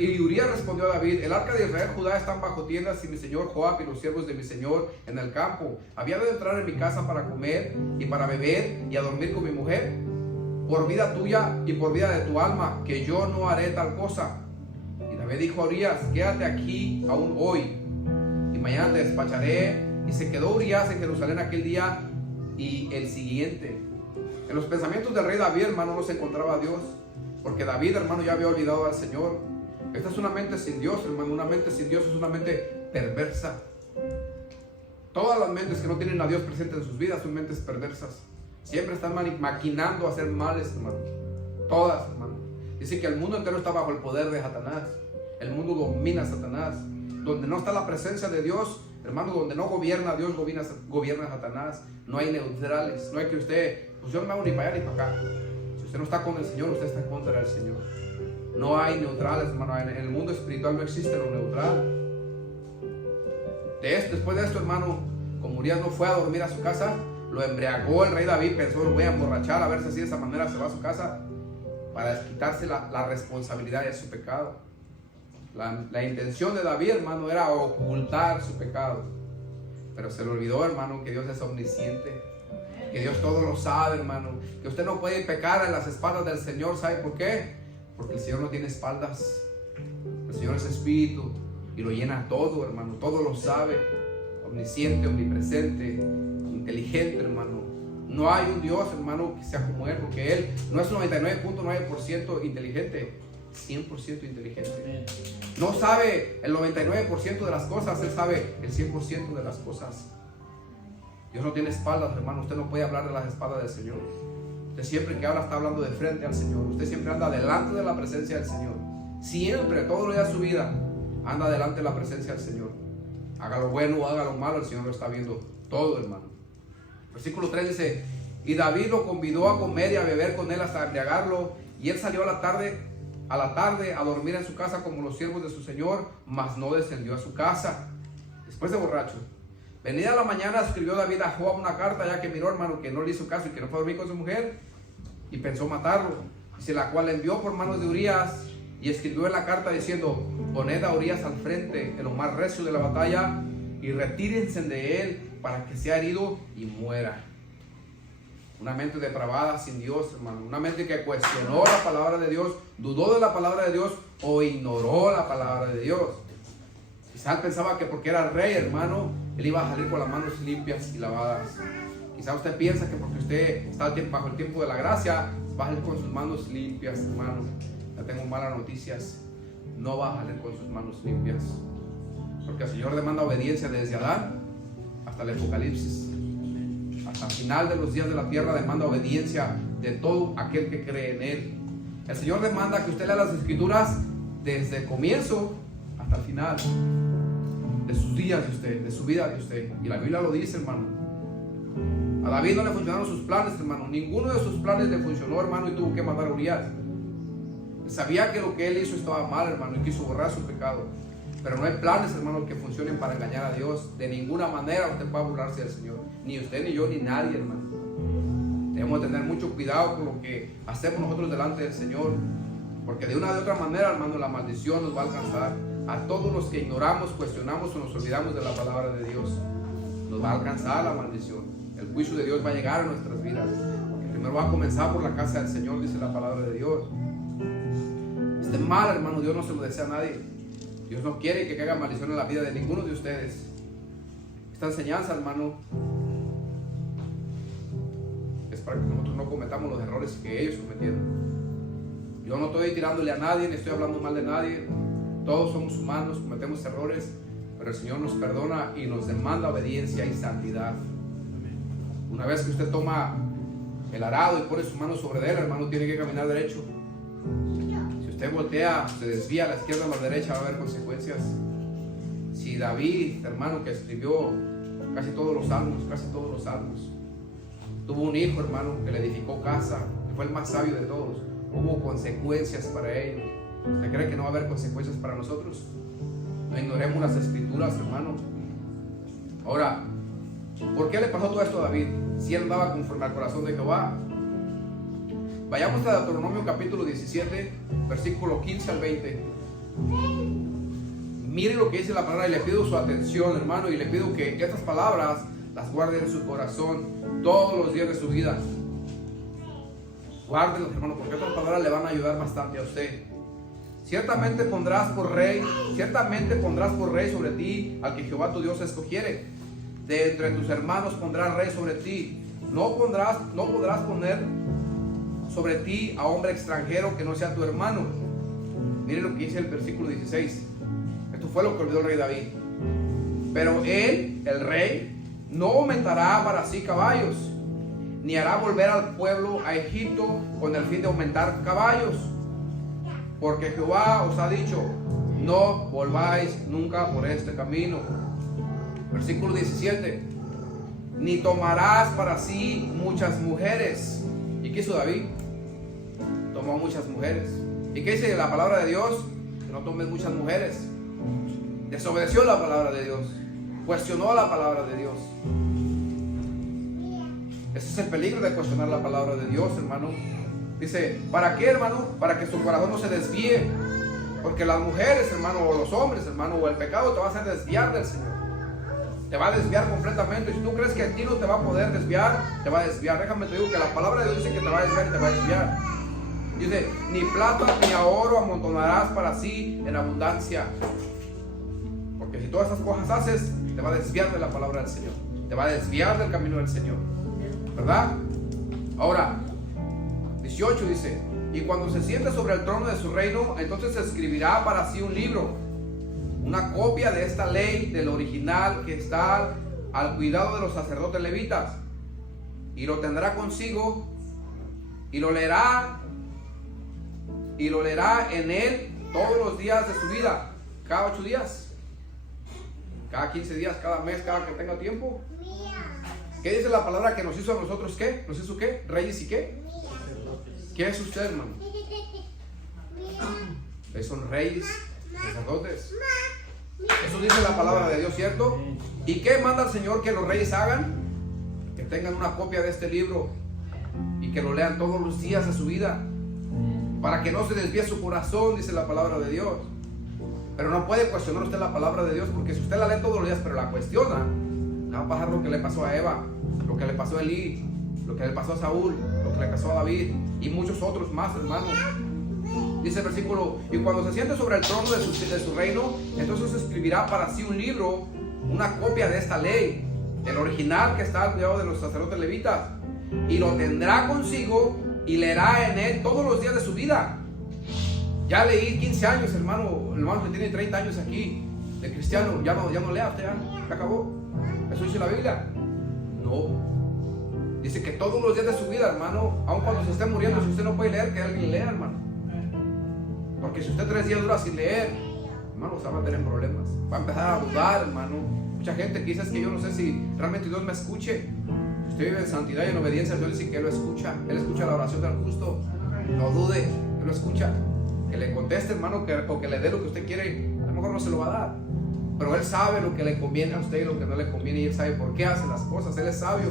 y Urías respondió a David: el arca de Israel y Judá están bajo tiendas, y mi señor Joab y los siervos de mi señor en el campo. ¿Había de entrar en mi casa para comer y para beber y a dormir con mi mujer? Por vida tuya y por vida de tu alma, que yo no haré tal cosa. Y David dijo a Urías: quédate aquí aún hoy, y mañana te despacharé. Y se quedó Urías en Jerusalén aquel día y el siguiente. En los pensamientos del rey David, hermano, no se encontraba a Dios, porque David, hermano, ya había olvidado al Señor. Esta es una mente sin Dios, hermano. Una mente sin Dios es una mente perversa. Todas las mentes que no tienen a Dios presente en sus vidas son mentes perversas. Siempre están maquinando a hacer males, hermano. Todas, hermano. Dice que el mundo entero está bajo el poder de Satanás. El mundo domina a Satanás. Donde no está la presencia de Dios, hermano, donde no gobierna Dios, gobierna Satanás. No hay neutrales. No hay que usted, pues yo no me hago ni para allá ni para acá. usted no está con el Señor, usted está contra el Señor. No hay neutrales, hermano. En el mundo espiritual no existe lo neutral. Después de esto, hermano, como Urias no fue a dormir a su casa, lo embriagó el rey David. Pensó, lo voy a emborrachar, a ver si así de esa manera se va a su casa, para desquitarse la responsabilidad de su pecado. La intención de David, hermano, era ocultar su pecado. Pero se le olvidó, hermano, que Dios es omnisciente, que Dios todo lo sabe, hermano, que usted no puede pecar en las espaldas del Señor. ¿Sabe por qué? Porque el Señor no tiene espaldas. El Señor es espíritu y lo llena todo, hermano. Todo lo sabe. Omnisciente, omnipresente, inteligente, hermano. No hay un Dios, hermano, que sea como Él, porque Él no es 99.9% inteligente, 100% inteligente. No sabe el 99% de las cosas, Él sabe el 100% de las cosas. Dios no tiene espaldas, hermano. Usted no puede hablar de las espaldas del Señor. Usted siempre que habla está hablando de frente al Señor. Usted siempre anda delante de la presencia del Señor. Siempre, todos los días de su vida, anda delante de la presencia del Señor. Haga lo bueno o haga lo malo, el Señor lo está viendo todo, hermano. Versículo 3 dice: y David lo convidó a comer y a beber con él hasta embriagarlo. Y él salió a la tarde a dormir en su casa como los siervos de su señor, mas no descendió a su casa. Después de borracho, venida la mañana, escribió David a Joab una carta, ya que miró, hermano, que no le hizo caso y que no fue a dormir con su mujer, y pensó matarlo. Dice, la cual envió por manos de Urias, y escribió en la carta diciendo: poned a Urias al frente en lo más recio de la batalla, y retírense de él para que sea herido y muera. Una mente depravada sin Dios, hermano. Una mente que cuestionó la palabra de Dios, dudó de la palabra de Dios o ignoró la palabra de Dios. Quizás él pensaba que porque era rey, hermano, él iba a salir con las manos limpias y lavadas. Quizás usted piensa que porque usted está bajo el tiempo de la gracia, va a salir con sus manos limpias, hermano. Ya tengo malas noticias. No va a salir con sus manos limpias. Porque el Señor demanda obediencia desde Adán hasta el Apocalipsis. Hasta el final de los días de la tierra demanda obediencia de todo aquel que cree en Él. El Señor demanda que usted lea las Escrituras desde el comienzo hasta el final de sus días de usted, de su vida de usted. Y la Biblia lo dice, hermano. A David no le funcionaron sus planes, hermano. Ninguno de sus planes le funcionó, hermano, y tuvo que matar a Urias. Sabía que lo que él hizo estaba mal, hermano, y quiso borrar su pecado. Pero no hay planes, hermano, que funcionen para engañar a Dios. De ninguna manera usted puede burlarse del Señor. Ni usted, ni yo, ni nadie, hermano. Debemos tener mucho cuidado con lo que hacemos nosotros delante del Señor. Porque de una u otra manera, hermano, la maldición nos va a alcanzar. A todos los que ignoramos, cuestionamos o nos olvidamos de la palabra de Dios, nos va a alcanzar la maldición. El juicio de Dios va a llegar a nuestras vidas. Porque primero va a comenzar por la casa del Señor, dice la palabra de Dios. Este mal, hermano, Dios no se lo desea a nadie. Dios no quiere que caiga maldición en la vida de ninguno de ustedes. Esta enseñanza, hermano, es para que nosotros no cometamos los errores que ellos cometieron. Yo no estoy tirándole a nadie, ni estoy hablando mal de nadie. Todos somos humanos, cometemos errores, pero el Señor nos perdona y nos demanda obediencia y santidad. Una vez que usted toma el arado y pone sus manos sobre él, hermano, tiene que caminar derecho. Si usted voltea, se desvía a la izquierda o a la derecha, va a haber consecuencias. Si David, hermano, que escribió casi todos los salmos, tuvo un hijo, hermano, que le edificó casa, que fue el más sabio de todos, hubo consecuencias para ellos. ¿Usted cree que no va a haber consecuencias para nosotros? No ignoremos las Escrituras, hermano. Ahora, ¿por qué le pasó todo esto a David? Si él andaba conforme al corazón de Jehová. Vayamos a Deuteronomio capítulo 17, versículo 15 al 20. Mire lo que dice la palabra y le pido su atención, hermano, y le pido que estas palabras las guarde en su corazón todos los días de su vida. Guárdenlos, hermano, porque estas palabras le van a ayudar bastante a usted. Ciertamente pondrás por rey sobre ti al que Jehová tu Dios escogiere. De entre tus hermanos pondrás rey sobre ti. No podrás poner sobre ti a hombre extranjero que no sea tu hermano. Mire lo que dice el versículo 16. Esto fue lo que olvidó el rey David. Pero él, el rey, no aumentará para sí caballos, ni hará volver al pueblo a Egipto con el fin de aumentar caballos. Porque Jehová os ha dicho, no volváis nunca por este camino. Versículo 17. Ni tomarás para sí muchas mujeres. ¿Y qué hizo David? tomó muchas mujeres. ¿Y qué dice la palabra de Dios? Que no tomes muchas mujeres. Desobedeció la palabra de Dios, cuestionó la palabra de Dios. Ese es el peligro de cuestionar la palabra de Dios, hermano. Dice, ¿para qué, hermano? Para que su corazón no se desvíe. Porque las mujeres, hermano, o los hombres, hermano, o el pecado te va a hacer desviar del Señor. Te va a desviar completamente. Si tú crees que a ti no te va a poder desviar, te va a desviar. Déjame te digo que la palabra de Dios dice que te va a desviar y te va a desviar. Dice, ni plata ni a oro amontonarás para sí en abundancia. Porque si todas esas cosas haces, te va a desviar de la palabra del Señor. Te va a desviar del camino del Señor. ¿Verdad? Ahora, 18 dice, y cuando se siente sobre el trono de su reino, entonces escribirá para sí un libro, una copia de esta ley, del original que está al cuidado de los sacerdotes levitas, y lo tendrá consigo, y lo leerá en él todos los días de su vida, cada 8 días, cada 15 días, cada mes, cada que tenga tiempo. ¿Qué dice la palabra que nos hizo a nosotros? ¿Qué? ¿Nos hizo qué? ¿Reyes y qué? ¿Qué es usted, hermano? Ustedes son reyes, sacerdotes. Eso dice la palabra de Dios, ¿cierto? ¿Y qué manda el Señor que los reyes hagan? Que tengan una copia de este libro y que lo lean todos los días de su vida, para que no se desvíe su corazón, dice la palabra de Dios. Pero no puede cuestionar usted la palabra de Dios, porque si usted la lee todos los días pero la cuestiona, le va a pasar lo que le pasó a Eva, lo que le pasó a Elí, lo que le pasó a Saúl, lo que le pasó a David y muchos otros más, hermanos. Dice el versículo, y cuando se siente sobre el trono de su reino, entonces escribirá para sí un libro, una copia de esta ley, el original que está al cuidado de los sacerdotes levitas, y lo tendrá consigo y leerá en él todos los días de su vida. Ya leí 15 años, hermano que tiene 30 años aquí, de cristiano, ya no lea usted, ya acabó. ¿Eso dice la Biblia? No. Dice que todos los días de su vida, hermano, aun cuando se esté muriendo, si usted no puede leer, que alguien lea, hermano. Porque si usted 3 días dura sin leer, hermano, usted va a tener problemas. Va a empezar a dudar, hermano. Mucha gente que dice que yo no sé si realmente Dios me escuche. Si usted vive en santidad y en obediencia, Dios dice que Él lo escucha. Él escucha la oración del justo. No dude, Él lo escucha. Que le conteste, hermano, o que le dé lo que usted quiere, a lo mejor no se lo va a dar. Pero Él sabe lo que le conviene a usted y lo que no le conviene, y Él sabe por qué hace las cosas. Él es sabio,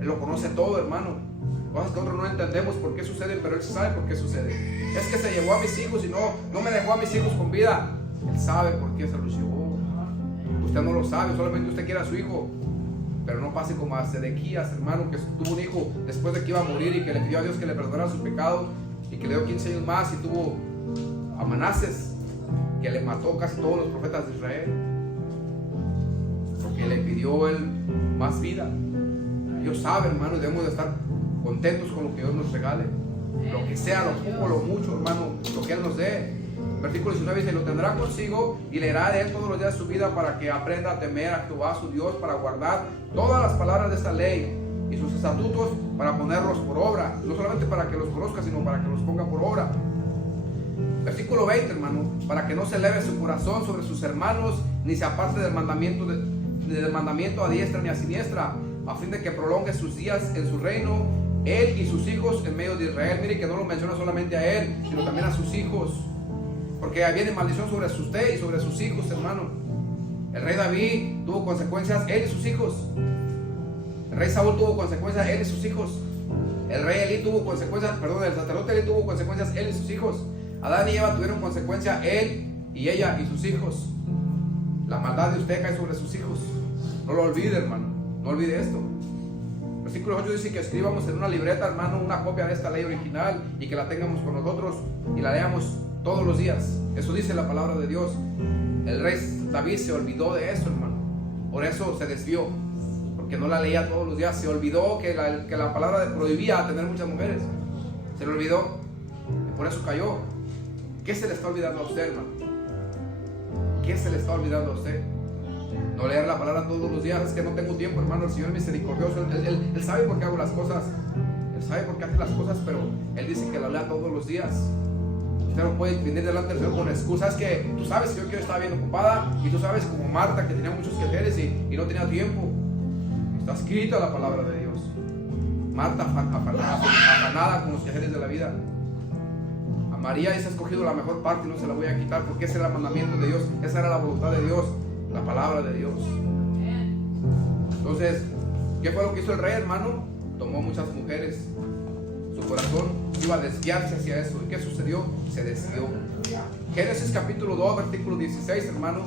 Él lo conoce todo, hermano. Cosas que nosotros no entendemos por qué suceden, pero Él sabe por qué sucede. Es que se llevó a mis hijos y no me dejó a mis hijos con vida. Él sabe por qué se los llevó. Usted no lo sabe, solamente usted quiere a su hijo. Pero no pase como a Sedequías, hermano, que tuvo un hijo después de que iba a morir y que le pidió a Dios que le perdonara su pecado y que le dio 15 años más, y tuvo a Manases, que le mató casi todos los profetas de Israel, porque le pidió él más vida. Dios sabe, hermano, y debemos de estar contentos con lo que Dios nos regale, lo que sea, lo poco, lo mucho, hermano, lo que Él nos dé. Versículo 19 dice, lo tendrá consigo y leerá de Él todos los días de su vida, para que aprenda a temer a Jehová su Dios, para guardar todas las palabras de esta ley y sus estatutos, para ponerlos por obra, no solamente para que los conozca, sino para que los ponga por obra. Versículo 20, hermano, para que no se eleve su corazón sobre sus hermanos, ni se aparte del mandamiento a diestra ni a siniestra, a fin de que prolongue sus días en su reino, él y sus hijos en medio de Israel. Mire que no lo menciona solamente a él, sino también a sus hijos, porque viene maldición sobre usted y sobre sus hijos, hermano. El rey David tuvo consecuencias, él y sus hijos. El rey Saúl tuvo consecuencias, él y sus hijos. El rey Elí tuvo consecuencias, el sacerdote Elí tuvo consecuencias, él y sus hijos. Adán y Eva tuvieron consecuencia, él y ella y sus hijos. La maldad de usted cae sobre sus hijos. No lo olvide, hermano, no olvide esto. Versículo 8 dice que escribamos en una libreta, hermano, una copia de esta ley original, y que la tengamos con nosotros y la leamos todos los días. Eso dice la palabra de Dios. El rey David se olvidó de eso, hermano. Por eso se desvió, porque no la leía todos los días. Se olvidó que la palabra prohibía tener muchas mujeres. Se le olvidó y por eso cayó. ¿Qué se le está olvidando a usted, hermano? ¿Qué se le está olvidando a usted? No leer la palabra todos los días. Es que no tengo tiempo, hermano. El Señor es misericordioso. Él sabe por qué hago las cosas. Él sabe por qué hace las cosas, pero Él dice que la lea todos los días. Usted no puede venir delante del Señor con excusas. Es que tú sabes que yo estaba bien ocupada, y tú sabes, como Marta, que tenía muchos quehaceres y no tenía tiempo. Está escrita la palabra de Dios. Marta afanada con los quehaceres de la vida. María dice: ha escogido la mejor parte y no se la voy a quitar, porque ese era el mandamiento de Dios, esa era la voluntad de Dios, la palabra de Dios. Entonces, ¿qué fue lo que hizo el rey, hermano? Tomó muchas mujeres. Su corazón iba a desviarse hacia eso. ¿Y qué sucedió? Se desvió. Génesis capítulo 2, versículo 16, hermano.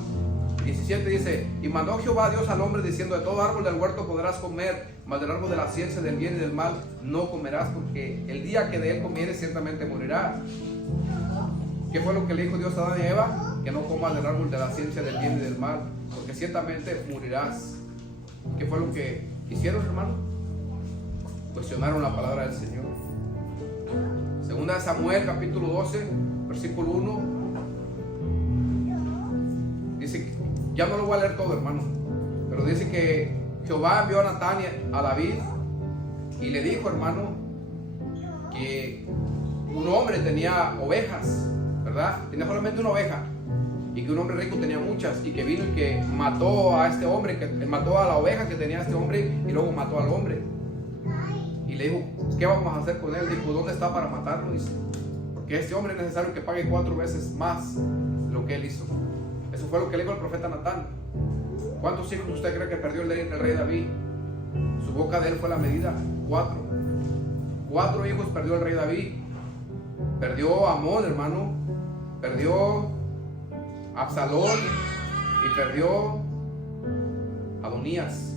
17 dice: y mandó Jehová Dios al hombre diciendo: de todo árbol del huerto podrás comer, mas del árbol de la ciencia del bien y del mal no comerás, porque el día que de él comieres ciertamente morirás. ¿Qué fue lo que le dijo Dios a Adán y Eva? Que no comas del árbol de la ciencia del bien y del mal, porque ciertamente morirás. ¿Qué fue lo que hicieron, hermano? Cuestionaron la palabra del Señor. Segunda de Samuel capítulo 12 versículo 1 dice, ya no lo voy a leer todo, hermano, pero dice que Jehová envió a Natán a David y le dijo, hermano, que un hombre tenía ovejas, ¿verdad? Tenía solamente una oveja, y que un hombre rico tenía muchas, y que vino y que mató a este hombre, que mató a la oveja que tenía este hombre, y luego mató al hombre. Y le dijo, ¿qué vamos a hacer con él? Dijo, ¿dónde está para matarlo? Dice, porque este hombre es necesario que pague 4 veces más lo que él hizo. Eso fue lo que le dijo el profeta Natán. ¿Cuántos hijos usted cree que perdió el rey David? Su boca de él fue la medida. 4. 4 hijos perdió el rey David. Perdió a Amón, hermano. Perdió a Absalón y perdió a Adonías.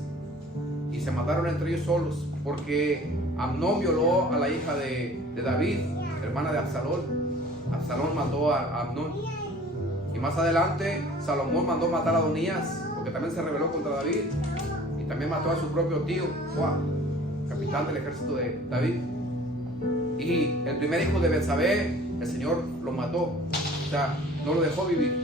Y se mataron entre ellos solos, porque Amnón violó a la hija de David, hermana de Absalón. Absalón mató a Amnón. Y más adelante Salomón mandó matar a Adonías, porque también se rebeló contra David. Y también mató a su propio tío, Joab, capitán del ejército de David. Y el primer hijo de Betsabé, el Señor lo mató, o sea, no lo dejó vivir.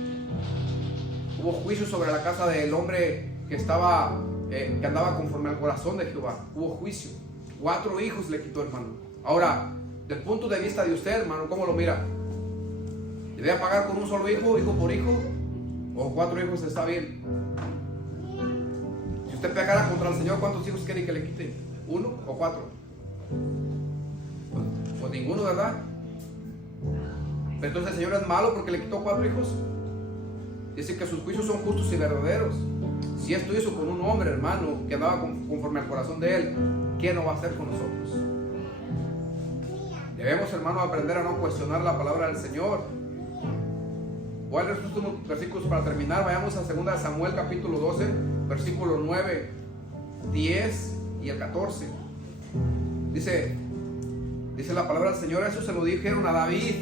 Hubo juicio sobre la casa del hombre que andaba conforme al corazón de Jehová. Hubo juicio. 4 hijos le quitó, hermano. Ahora, del punto de vista de usted, hermano, ¿cómo lo mira? ¿Debe pagar con un solo hijo, hijo por hijo? ¿O 4 hijos está bien? Si usted pegara contra el Señor, ¿cuántos hijos quiere que le quite? ¿1 o 4? Pues ninguno, ¿verdad? Pero entonces el Señor es malo porque le quitó 4 hijos. Dice que sus juicios son justos y verdaderos. Si esto hizo con un hombre, hermano, que andaba conforme al corazón de él, ¿qué no va a hacer con nosotros? Debemos, hermano, aprender a no cuestionar la palabra del Señor. Voy a leer estos versículos para terminar. Vayamos a 2 de Samuel capítulo 12, versículos 9, 10 y el 14. Dice la palabra del Señor, eso se lo dijeron a David.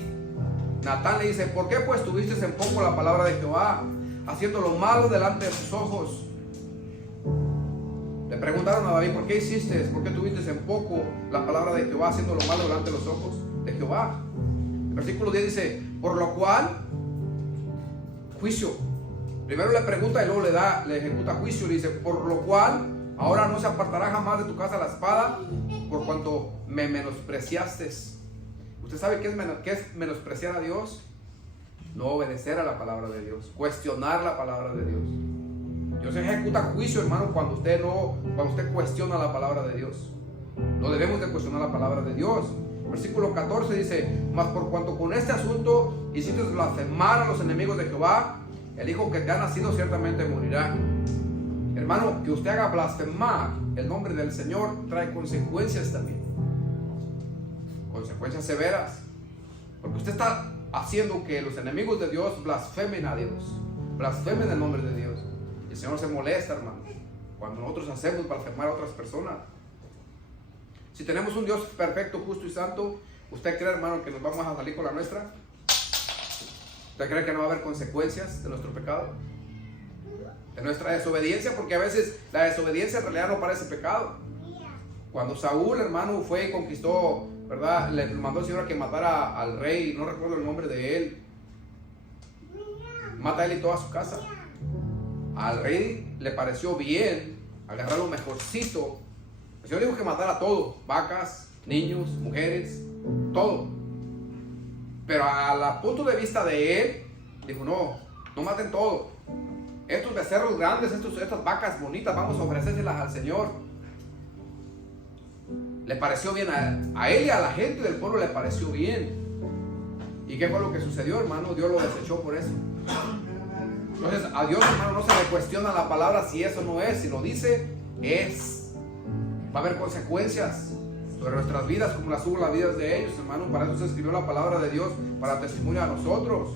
Natán le dice, ¿por qué pues tuviste en poco la palabra de Jehová, haciendo lo malo delante de sus ojos? Le preguntaron a David, ¿por qué hiciste? ¿Por qué tuviste en poco la palabra de Jehová, haciendo lo malo delante de los ojos de Jehová? El versículo 10 dice, por lo cual, juicio. Primero le pregunta y luego le ejecuta juicio. Le dice, por lo cual, ahora no se apartará jamás de tu casa la espada, por cuanto me menospreciaste. ¿Usted sabe qué es menospreciar a Dios? No obedecer a la palabra de Dios, cuestionar la palabra de Dios. Dios ejecuta juicio, hermano, cuando usted cuestiona la palabra de Dios. No debemos de cuestionar la palabra de Dios. Versículo 14 dice, mas por cuanto con este asunto hiciste blasfemar a los enemigos de Jehová, el hijo que te ha nacido ciertamente morirá. Hermano, que usted haga blasfemar el nombre del Señor trae consecuencias también. Consecuencias severas. Porque usted está haciendo que los enemigos de Dios blasfemen a Dios, blasfemen el nombre de Dios. Y el Señor se molesta, hermano, cuando nosotros hacemos blasfemar a otras personas. Si tenemos un Dios perfecto, justo y santo, ¿usted cree, hermano, que nos vamos a salir con la nuestra? ¿Usted cree que no va a haber consecuencias de nuestro pecado? De nuestra desobediencia, porque a veces la desobediencia en realidad no parece pecado. Cuando Saúl, hermano, fue y conquistó, ¿verdad? Le mandó al Señor a que matara al rey, no recuerdo el nombre de él. Mata a él y toda su casa. Al rey le pareció bien agarrar lo mejorcito. El Señor dijo que matara todo, vacas, niños, mujeres, todo. Pero al punto de vista de él, dijo, no maten todo. Estos becerros grandes, estas vacas bonitas, vamos a ofrecérselas al Señor. Le pareció bien a él y a la gente del pueblo, le pareció bien. ¿Y qué fue lo que sucedió, hermano? Dios lo desechó por eso. Entonces, a Dios, hermano, no se le cuestiona la palabra si eso no es. Si lo dice, es. Va a haber consecuencias sobre nuestras vidas, como las hubo las vidas de ellos, hermano. Para eso se escribió la palabra de Dios, para testimonio a nosotros.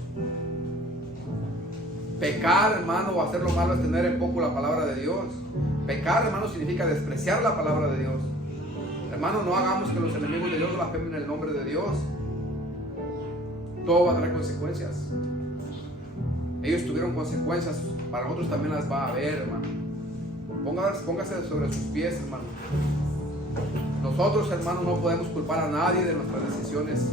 Pecar, hermano, o hacer lo malo es tener en poco la palabra de Dios. Pecar, hermano, significa despreciar la palabra de Dios. Hermano, no hagamos que los enemigos de Dios blasfemen el nombre de Dios. Todo va a traer consecuencias. Ellos tuvieron consecuencias, para nosotros también las va a haber, hermano. Póngase sobre sus pies, hermano. Nosotros, hermano, no podemos culpar a nadie de nuestras decisiones.